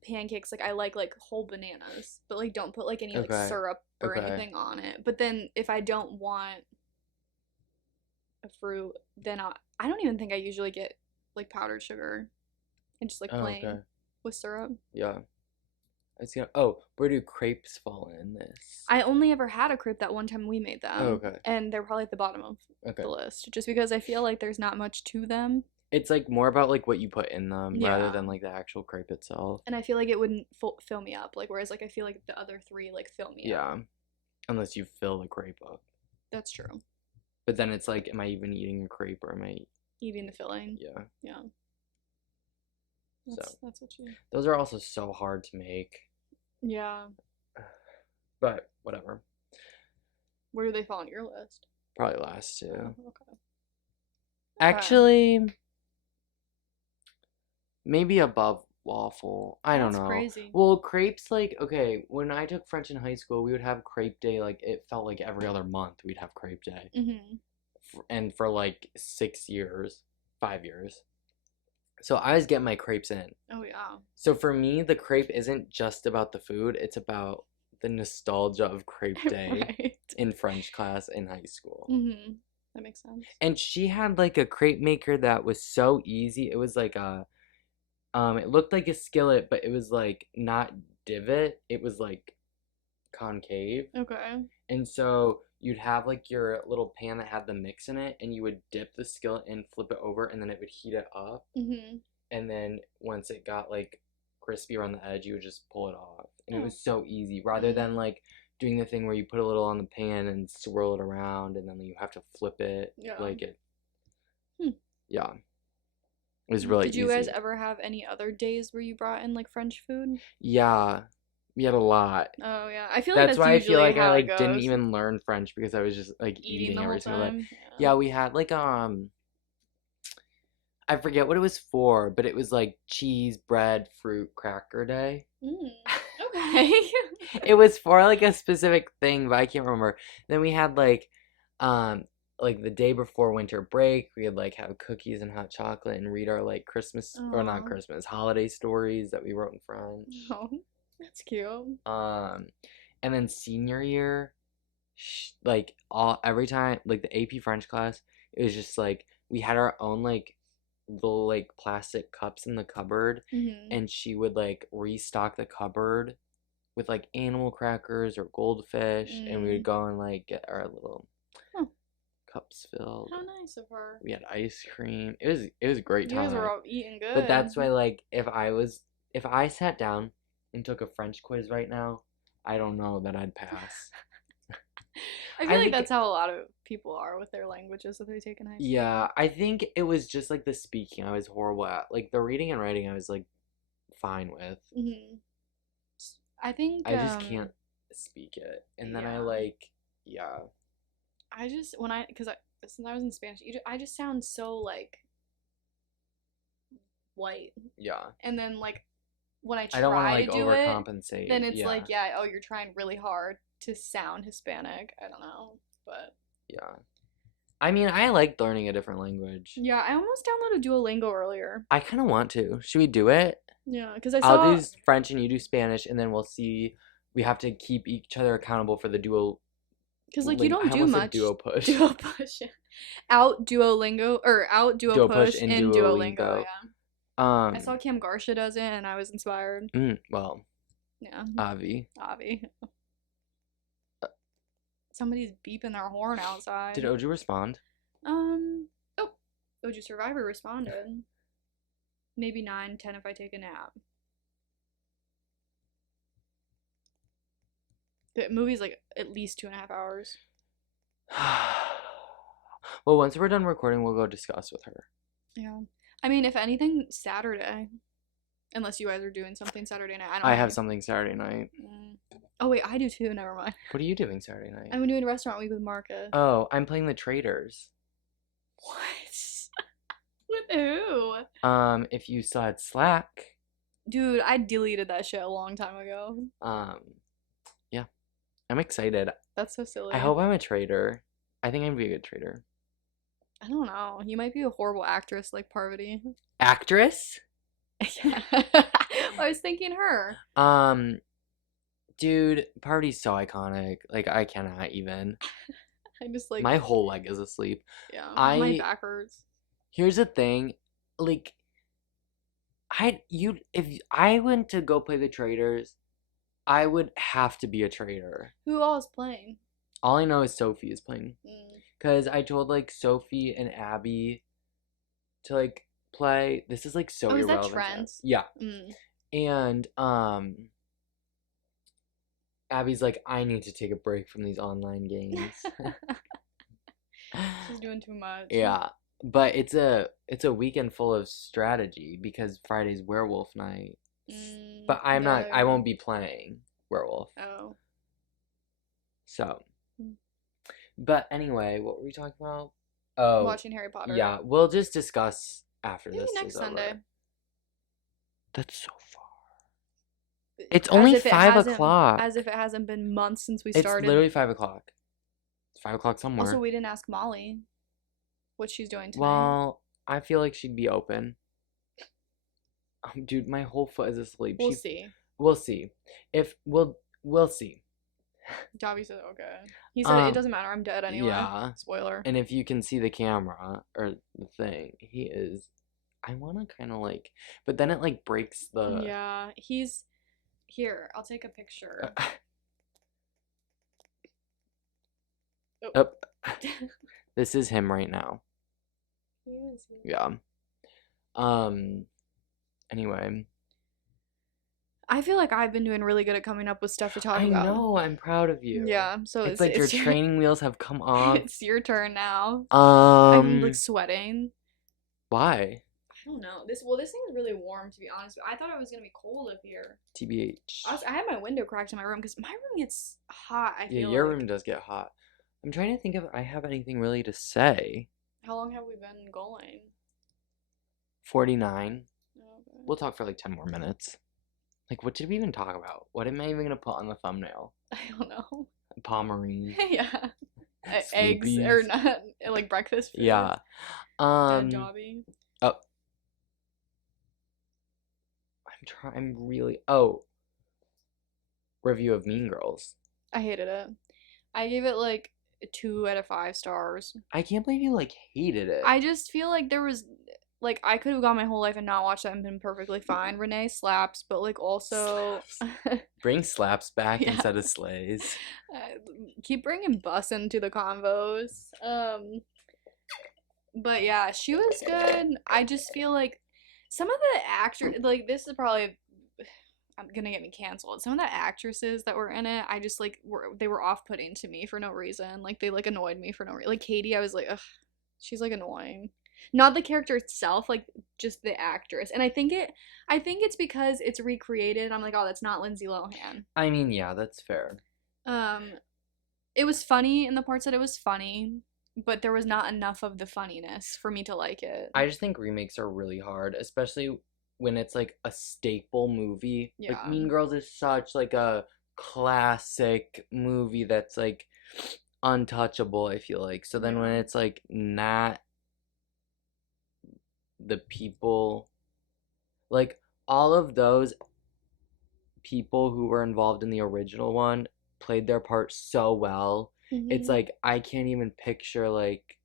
pancakes. Like I like whole bananas, but like don't put like any like Okay. syrup or Okay. anything on it. But then if I don't want a fruit, then I don't even think I usually get like powdered sugar and just like Oh, plain okay. with syrup. Yeah. It's gonna. Oh, where do crepes fall in this? I only ever had a crepe that one time we made them. Oh, okay. And they're probably at the bottom of Okay. the list just because I feel like there's not much to them. It's like more about like what you put in them rather Yeah. than like the actual crepe itself. And I feel like it wouldn't fill me up. Like, whereas, like, I feel like the other three, like, fill me up. Yeah. Unless you fill the crepe up. That's true. But then it's like, am I even eating a crepe or am I? Eating the filling. Yeah. Yeah. That's what you. Those are also so hard to make. Yeah. But whatever. Where do they fall on your list? Probably last two. Oh, okay. Actually, maybe above waffle. I don't That's know. crazy. Well, crepes, like, okay, when I took French in high school, we would have crepe day, like, it felt like every other month we'd have crepe day. Mm-hmm. And for like 6 years, 5 years. So I was getting my crepes in. Oh, yeah. So for me, the crepe isn't just about the food, it's about the nostalgia of crepe day Right. in French class in high school. Mm-hmm. That makes sense. And she had like a crepe maker that was so easy. It was like it looked like a skillet, but it was like not divot. It was like concave. Okay. And so you'd have like your little pan that had the mix in it, and you would dip the skillet in, flip it over, and then it would heat it up. Mm-hmm. And then once it got like crispy around the edge, you would just pull it off. And Oh. it was so easy rather than like doing the thing where you put a little on the pan and swirl it around, and then you have to flip it. Yeah. Like it. Hmm. Yeah. It was really Did you easy. guys ever have any other days where you brought in like French food? Yeah. We had a lot. Oh yeah, I feel like That's why I feel usually like I how it like didn't goes. even learn French because I was just like Eating eating the every whole single day. time. Yeah, we had like I forget what it was for, but it was like cheese, bread, fruit, cracker day. Okay. It was for like a specific thing, but I can't remember. Then we had like the day before winter break, we'd like have cookies and hot chocolate and read our like Christmas or not Aw. Christmas, holiday stories that we wrote in French. Oh, that's cute. And then senior year, like every time like the AP French class, it was just like we had our own like little like plastic cups in the cupboard, Mhm. and she would like restock the cupboard with like animal crackers or goldfish, and we would Mm. go and like get our little Huh. cups filled. How nice of her. We had ice cream. It was a great You guys were time. all eating But good. that's why like if I sat down and took a French quiz right now, I don't know that I'd pass. I feel I like think that's how a lot of people are with their languages that they take in high yeah, school. I think it was just like the speaking I was horrible at. Like the reading and writing I was like fine with. Mhm. I think I just can't speak it. And then I yeah. like yeah, I just when I cuz I since I was in Spanish, I just sound so like white. yeah. And then like when I I don't want to try like to do it, then overcompensate. it's Yeah. like, yeah, oh, you're trying really hard to sound Hispanic. I don't know, but Yeah. I mean, I like learning a different language. yeah, I almost downloaded Duolingo earlier. I kind of want to. Should we do it? Yeah, because I I'll do saw French and you do Spanish, and then we'll see. We have to keep each other accountable for the duo because like you link. I don't do almost said much duo push. Duo push, out Duolingo or out Duo Duo push push in in Duolingo. Duolingo. Yeah, I Um. saw Cam Garsha does it, and I was inspired. Well, Yeah, Avi. Avi. Somebody's beeping their horn Did outside. Oju respond? Oh, Oju Survivor responded. Maybe 9, 10 if I take a nap. The movie's like at least 2.5 hours. Well, once we're done recording, we'll go discuss with her. Yeah. I mean, if anything, Saturday. Unless you guys are doing something Saturday night. I don't I know. have something Saturday night. Oh, wait, I do too. Never mind. What are you doing Saturday night? I'm doing restaurant week with Marcus. Oh, I'm playing the Traders. What? With who? If you still had Slack. Dude, I deleted that shit a long time ago. Yeah, I'm excited. That's so silly. I hope I'm a trader. I think I'm gonna be a good trader. I don't know. You might be a horrible actress like Parvati. Actress? Yeah. I was thinking her. Dude, Party's so iconic. Like I cannot even. I just like My whole leg is asleep. yeah. My I back hurts. Here's the thing, like if I went to go play the traders, I would have to be a trader. Who all is playing? All I know is Sophie is playing. Mm. Cause I told like Sophie and Abby to like play. This is like so Oh, is that irrelevant. trends? Yeah. Mm. And Abby's like, I need to take a break from these online games. She's doing too much. Yeah. But it's a weekend full of strategy because Friday's werewolf night. But I won't be playing werewolf. Oh. So. Mm. But anyway, what were we talking about? Oh. Watching Harry Potter. Yeah, we'll just discuss after Maybe this next is over. Sunday. That's so far. It's only 5 o'clock. As if it hasn't been months since we It's started. literally 5 o'clock. It's 5 o'clock somewhere. Also, we didn't ask Molly what she's doing tonight. Well, I feel like she'd be open. Dude, my whole foot is asleep. We'll see. We'll see. If we'll see. Dobby said okay. He said it doesn't matter. I'm dead anyway. Yeah. Spoiler. And if you can see the camera or the thing, he is. I want to kind of like, but then it like breaks the. Yeah, he's here. I'll take a picture. Oh. This is him right now. Yeah. Anyway. I feel like I've been doing really good at coming up with stuff to talk about. I know. I'm proud of you. Yeah. So it's like your training wheels have come off. It's your turn now. I'm like sweating. Why? I don't know. This thing is really warm, to be honest. I thought it was gonna be cold up here. TBH. I had my window cracked in my room because my room gets hot. I feel your room does get hot. I'm trying to think if I have anything really to say. How long have we been going? 49. Okay. We'll talk for like 10 more minutes. Like, what did we even talk about? What am I even gonna put on the thumbnail? I don't know. Pomerine. Yeah. Eggs or not, like breakfast food. Yeah. Dead Dobby. Oh. I'm really. Oh. Review of Mean Girls. I hated it. I gave it like 2 out of 5 stars. I can't believe you like hated it. I just feel like there was like I could have gone my whole life and not watched that and been perfectly fine. Renee slaps, but like also Slaps. Bring slaps back yeah. instead of slays. Keep bringing Bus into the convos. But yeah, she was good. I just feel like some of the actors, like this is probably I'm gonna get me canceled. Some of the actresses that were in it, I just like they were off putting to me for no reason. Like they like annoyed me for no reason. Like Katie, I was like, ugh, she's like annoying. Not the character itself, like just the actress. And I think it's because it's recreated. And I'm like, oh, that's not Lindsay Lohan. I mean, yeah, that's fair. Um, it was funny in the parts that it was funny, but there was not enough of the funniness for me to like it. I just think remakes are really hard, especially when it's like a staple movie. Yeah. Like Mean Girls is such like a classic movie that's like untouchable, I feel like. So then when it's like not the people, like all of those people who were involved in the original one played their part so well. It's like I can't even picture like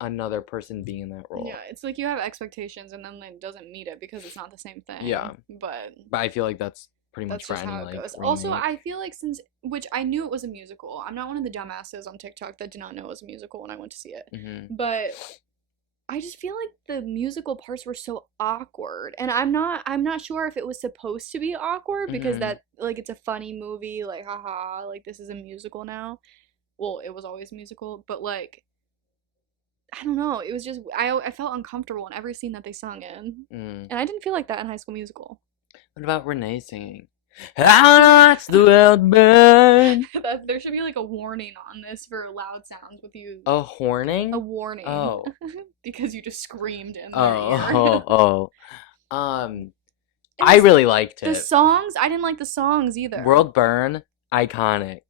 another person being in that role. Yeah, it's like you have expectations and then it doesn't meet it because it's not the same thing. Yeah. But I feel like that's pretty much that's for just any how it like goes. remake. Also, I feel like which I knew it was a musical. I'm not one of the dumbasses on TikTok that did not know it was a musical when I went to see it. But I just feel like the musical parts were so awkward, and I'm not sure if it was supposed to be awkward because that like it's a funny movie, like haha, like this is a musical now. Well, it was always a musical, but like I don't know, it was just I felt uncomfortable in every scene that they sung in, and I didn't feel like that in High School Musical. What about Renee singing? I watch the world burn. There should be like a warning on this for loud sounds with you. A horning? A warning. Oh. Because you just screamed in their ear. I really liked it. The songs, I didn't like the songs either. World Burn, iconic.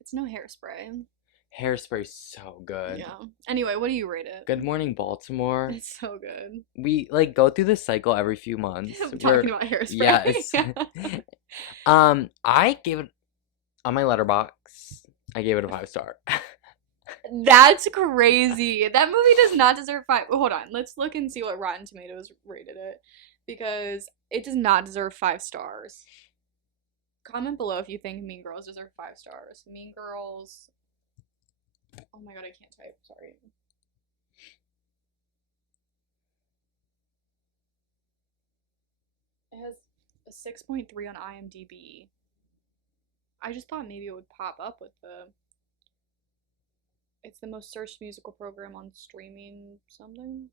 It's no Hairspray. Hairspray so good. Yeah. Anyway, what do you rate it? Good Morning Baltimore. It's so good. We like go through this cycle every few months. Talking about Hairspray. Yes. I gave it on my letterbox. I gave it a 5-star. That's crazy. That movie does not deserve 5. Hold on. Let's look and see what Rotten Tomatoes rated it. Because it does not deserve 5 stars. Comment below if you think Mean Girls deserve 5 stars. Mean Girls. Oh my god, I can't type. Sorry. It has a 6.3 on IMDb. I just thought maybe it would pop up with the... It's the most searched musical program on streaming something.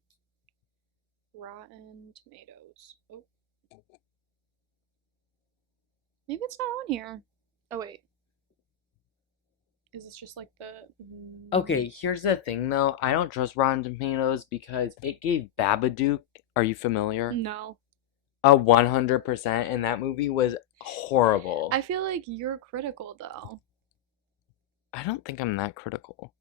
Rotten Tomatoes. Oh. Maybe it's not on here. Oh, wait. Is this just like the... Okay, here's the thing though. I don't trust Rotten Tomatoes because it gave Babadook, are you familiar? No. A 100%, and that movie was horrible. I feel like you're critical though. I don't think I'm that critical.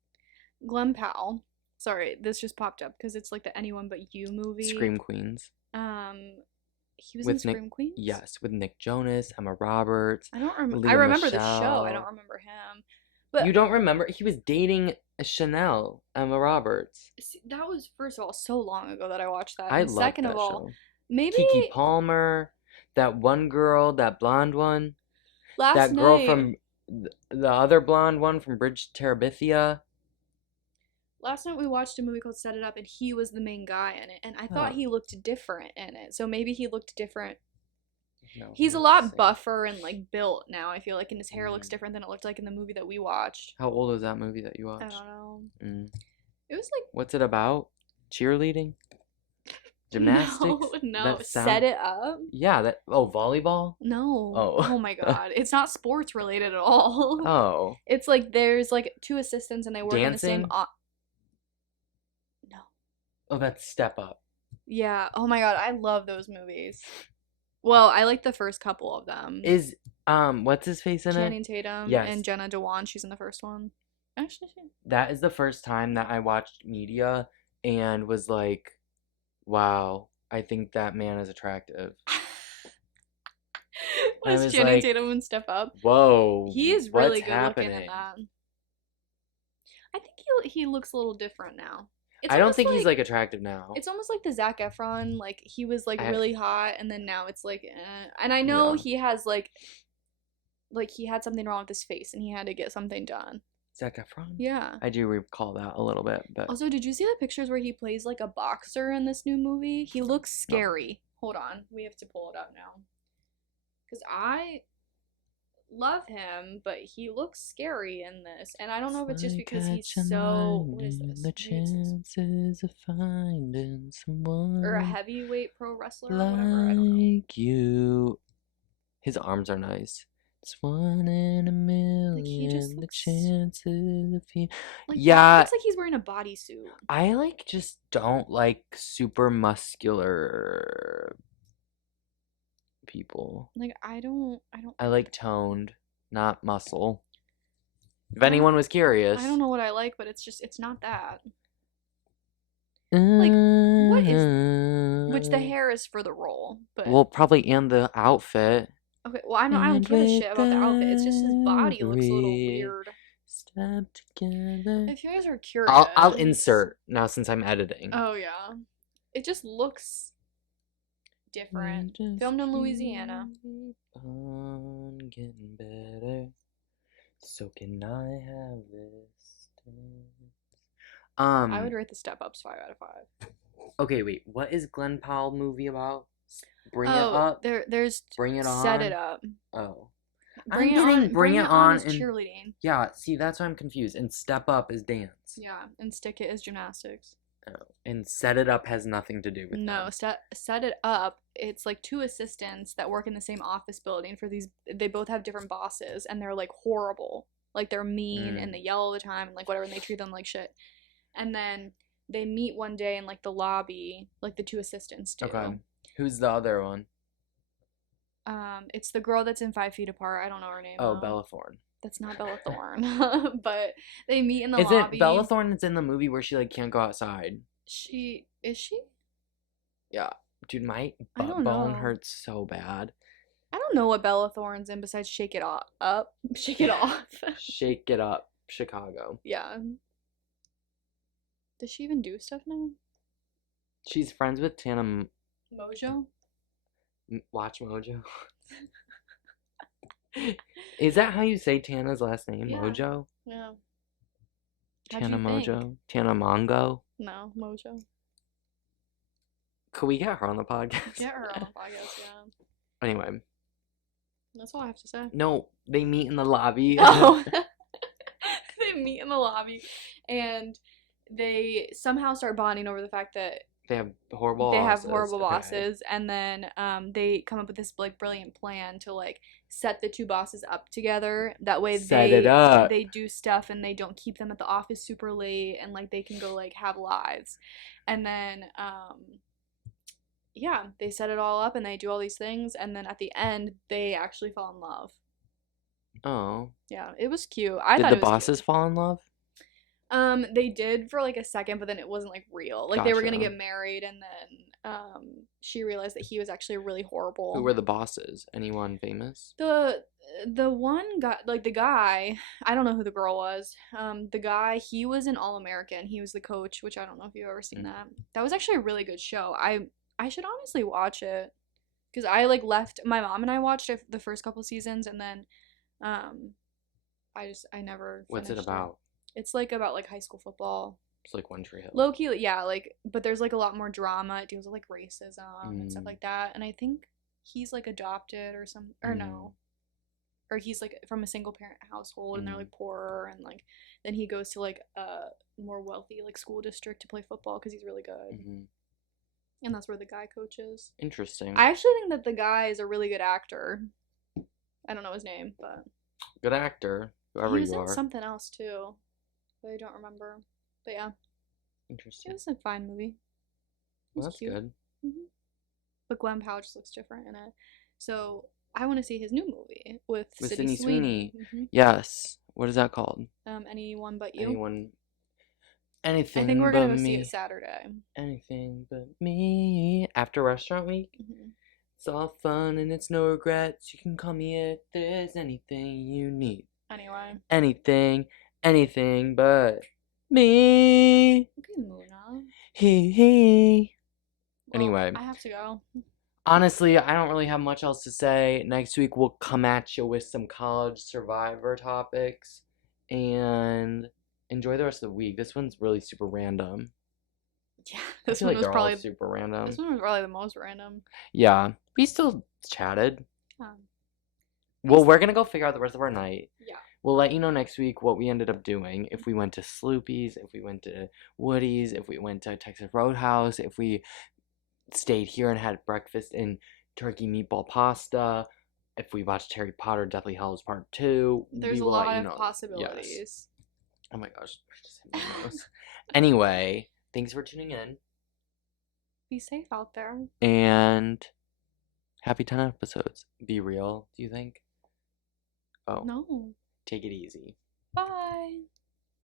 Glenn Powell. Sorry, this just popped up because it's like the Anyone But You movie. Scream Queens. He was in Scream Queens? Yes, with Nick Jonas, Emma Roberts. I don't remember. I remember the show. I don't remember him. But you don't remember? He was dating Chanel, Emma Roberts. See, that was, first of all, so long ago that I watched that. I And love second that of all, show. maybe Keke Palmer, that one girl, that blonde one. Last that night, girl from the other blonde one from Bridge to Terabithia. Last night we watched a movie called Set It Up, and he was the main guy in it, and I thought he looked different in it. So maybe he looked different. No, he's a lot buffer and like built now, I feel like, and his hair looks different than it looked like in the movie that we watched. How old is that movie that you watched? I don't know. It was like... What's it about? Cheerleading? Gymnastics? No. Set It Up? Yeah, that... Oh, volleyball? No. Oh my god. It's not sports related at all. Oh. It's like there's like 2 assistants and they work in the same... No. Oh, that's Step Up. Yeah. Oh my god, I love those movies. Well, I like the first couple of them. Is what's his face in Channing Tatum and Jenna Dewan. She's in the first one. Actually, that is the first time that I watched Media and was like, wow, I think that man is attractive. I Was was Channing like, Tatum in Step Up? whoa, He is what's really good looking in happening? that. I think he looks a little different now. It's I don't almost think he's like like attractive now. it's almost like the Zac Efron. Like he was like I really hot, and then now it's like, and I know yeah. he has like he had something wrong with his face, and he had to get something done. Zac Efron? Yeah. I do recall that a little bit, but Also, did you see the pictures where he plays like a boxer in this new movie? He looks no. scary. Hold on, we have to pull it up now. Cause I love him, but he looks scary in this, and I don't know if it's just like because he's catching so what is lightning, this? the chances of finding Or a someone heavyweight pro wrestler or whatever. I don't know. like you. His arms are nice. It's 1 in a Like he just million, the looks chances of you. like he Yeah, looks like he's wearing a bodysuit. I like just don't like super muscular people. Like I don't I like toned, not muscle. If I don't anyone was I don't curious. know what I like, but it's not that. Like what is which the hair is for the role, but Well, probably and the outfit. okay, well I don't And give a shit with about the outfit. It's just his body looks a little every weird. step together. If you guys are I'll curious. insert now since I'm editing. Oh yeah. It just looks We different. just Filmed in Louisiana. keep on getting better. So can I have this? I would rate the Step Ups 5 out of 5. Okay, wait. What is Glenn Powell movie about? Bring It Oh, Up? there's Bring It Set It On? Up. Oh. I'm Bring It getting On. Bring Bring It It On On is and cheerleading. yeah, see that's why I'm confused. And Step Up is dance. Yeah, and Stick It is gymnastics. Oh. And Set It Up has nothing to do with No, them. set It Up. It's like two assistants that work in the same office building for these. They both have different bosses, and they're like horrible. Like they're mean and they yell all the time and like whatever, and they treat them like shit. And then they meet one day in like the lobby, like the two assistants do. Okay. Who's the other one? It's the girl that's in 5 Feet Apart. I don't know her name. Oh, Bella Thorne. That's not Bella Thorne. But they meet in the Is lobby. it Bella Thorne that's in the movie where she like can't go outside? She is she? Yeah. Dude, my I butt don't bone know. hurts so bad. I don't know what Bella Thorne's in besides Shake It Off. Up. Shake It Off. Shake It Up, Chicago. Yeah. Does she even do stuff now? She's friends with Tana Mojo? Watch Mojo. Is that how you say Tana's last name? Yeah. Mojo? Yeah. Tana Mojo? Tana Mongo? No, Mojo. Could we get her on the podcast? Get her on the podcast, yeah. Anyway. That's all I have to say. No, they meet in the lobby. Oh. They meet in the lobby and they somehow start bonding over the fact that They have horrible bosses, and then they come up with this like brilliant plan to like set the two bosses up together. That way Set it up. they do stuff and they don't keep them at the office super late, and like they can go like have lives. And then yeah, they set it all up and they do all these things, and then at the end they actually fall in love. Oh. Yeah, it was cute. Did the bosses fall in love? They did for like a second, but then it wasn't like real. Like they were gonna Gotcha. get married, and then she realized that he was actually really horrible. Who were the bosses? Anyone famous? The one guy, like the guy, I don't know who the girl was. The guy, he was an All-American. He was the coach, which I don't know if you've ever seen that. That was actually a really good show. I should honestly watch it because I like left my mom and I watched it the first couple seasons, and then I never. What's it about? It's like about like high school football. It's like One Tree Hill. Low key, yeah, like, but there's like a lot more drama. It deals with like racism and stuff like that. And I think he's like adopted or some, or no, or he's like from a single parent household and they're like poorer, and like then he goes to like a more wealthy like school district to play football because he's really good. And that's where the guy coaches. Interesting. I actually think that the guy is a really good actor. I don't know his name, but good actor, whoever he was you in are. something else too, but I don't remember. But yeah, interesting. it was a fine movie. Well, that's cute. good. But Glenn Powell just looks different in it. So I want to see his new movie with Sydney Sweeney. Yes. What is that called? Anyone But You. Anything. I think we're but gonna go me. see it Saturday. Anything but me. After Restaurant Week. It's all fun and it's no regrets. You can call me if there's anything you need. Anyway. Anything, anything but me. Okay, Muna. Hee. Well, Anyway, I have to go. honestly, I don't really have much else to say. Next week we'll come at you with some college survivor topics and enjoy the rest of the week. This one's really super random. Yeah, I this feel one like was they're all probably super random. this one was probably the most random. Yeah, we still chatted. Um, Well, we're gonna go figure out the rest of our night. yeah. We'll let you know next week what we ended up doing. If we went to Sloopy's, if we went to Woody's, if we went to Texas Roadhouse, if we stayed here and had breakfast in turkey meatball pasta, if we watched Harry Potter Deathly Hallows Part 2, There's we a will let lot you of know. possibilities. Yes. Oh my gosh, I just hit my nose. Anyway, thanks for tuning in. Be safe out there. And happy 10 episodes. Be real, do you think? Oh. No. Take it easy. Bye.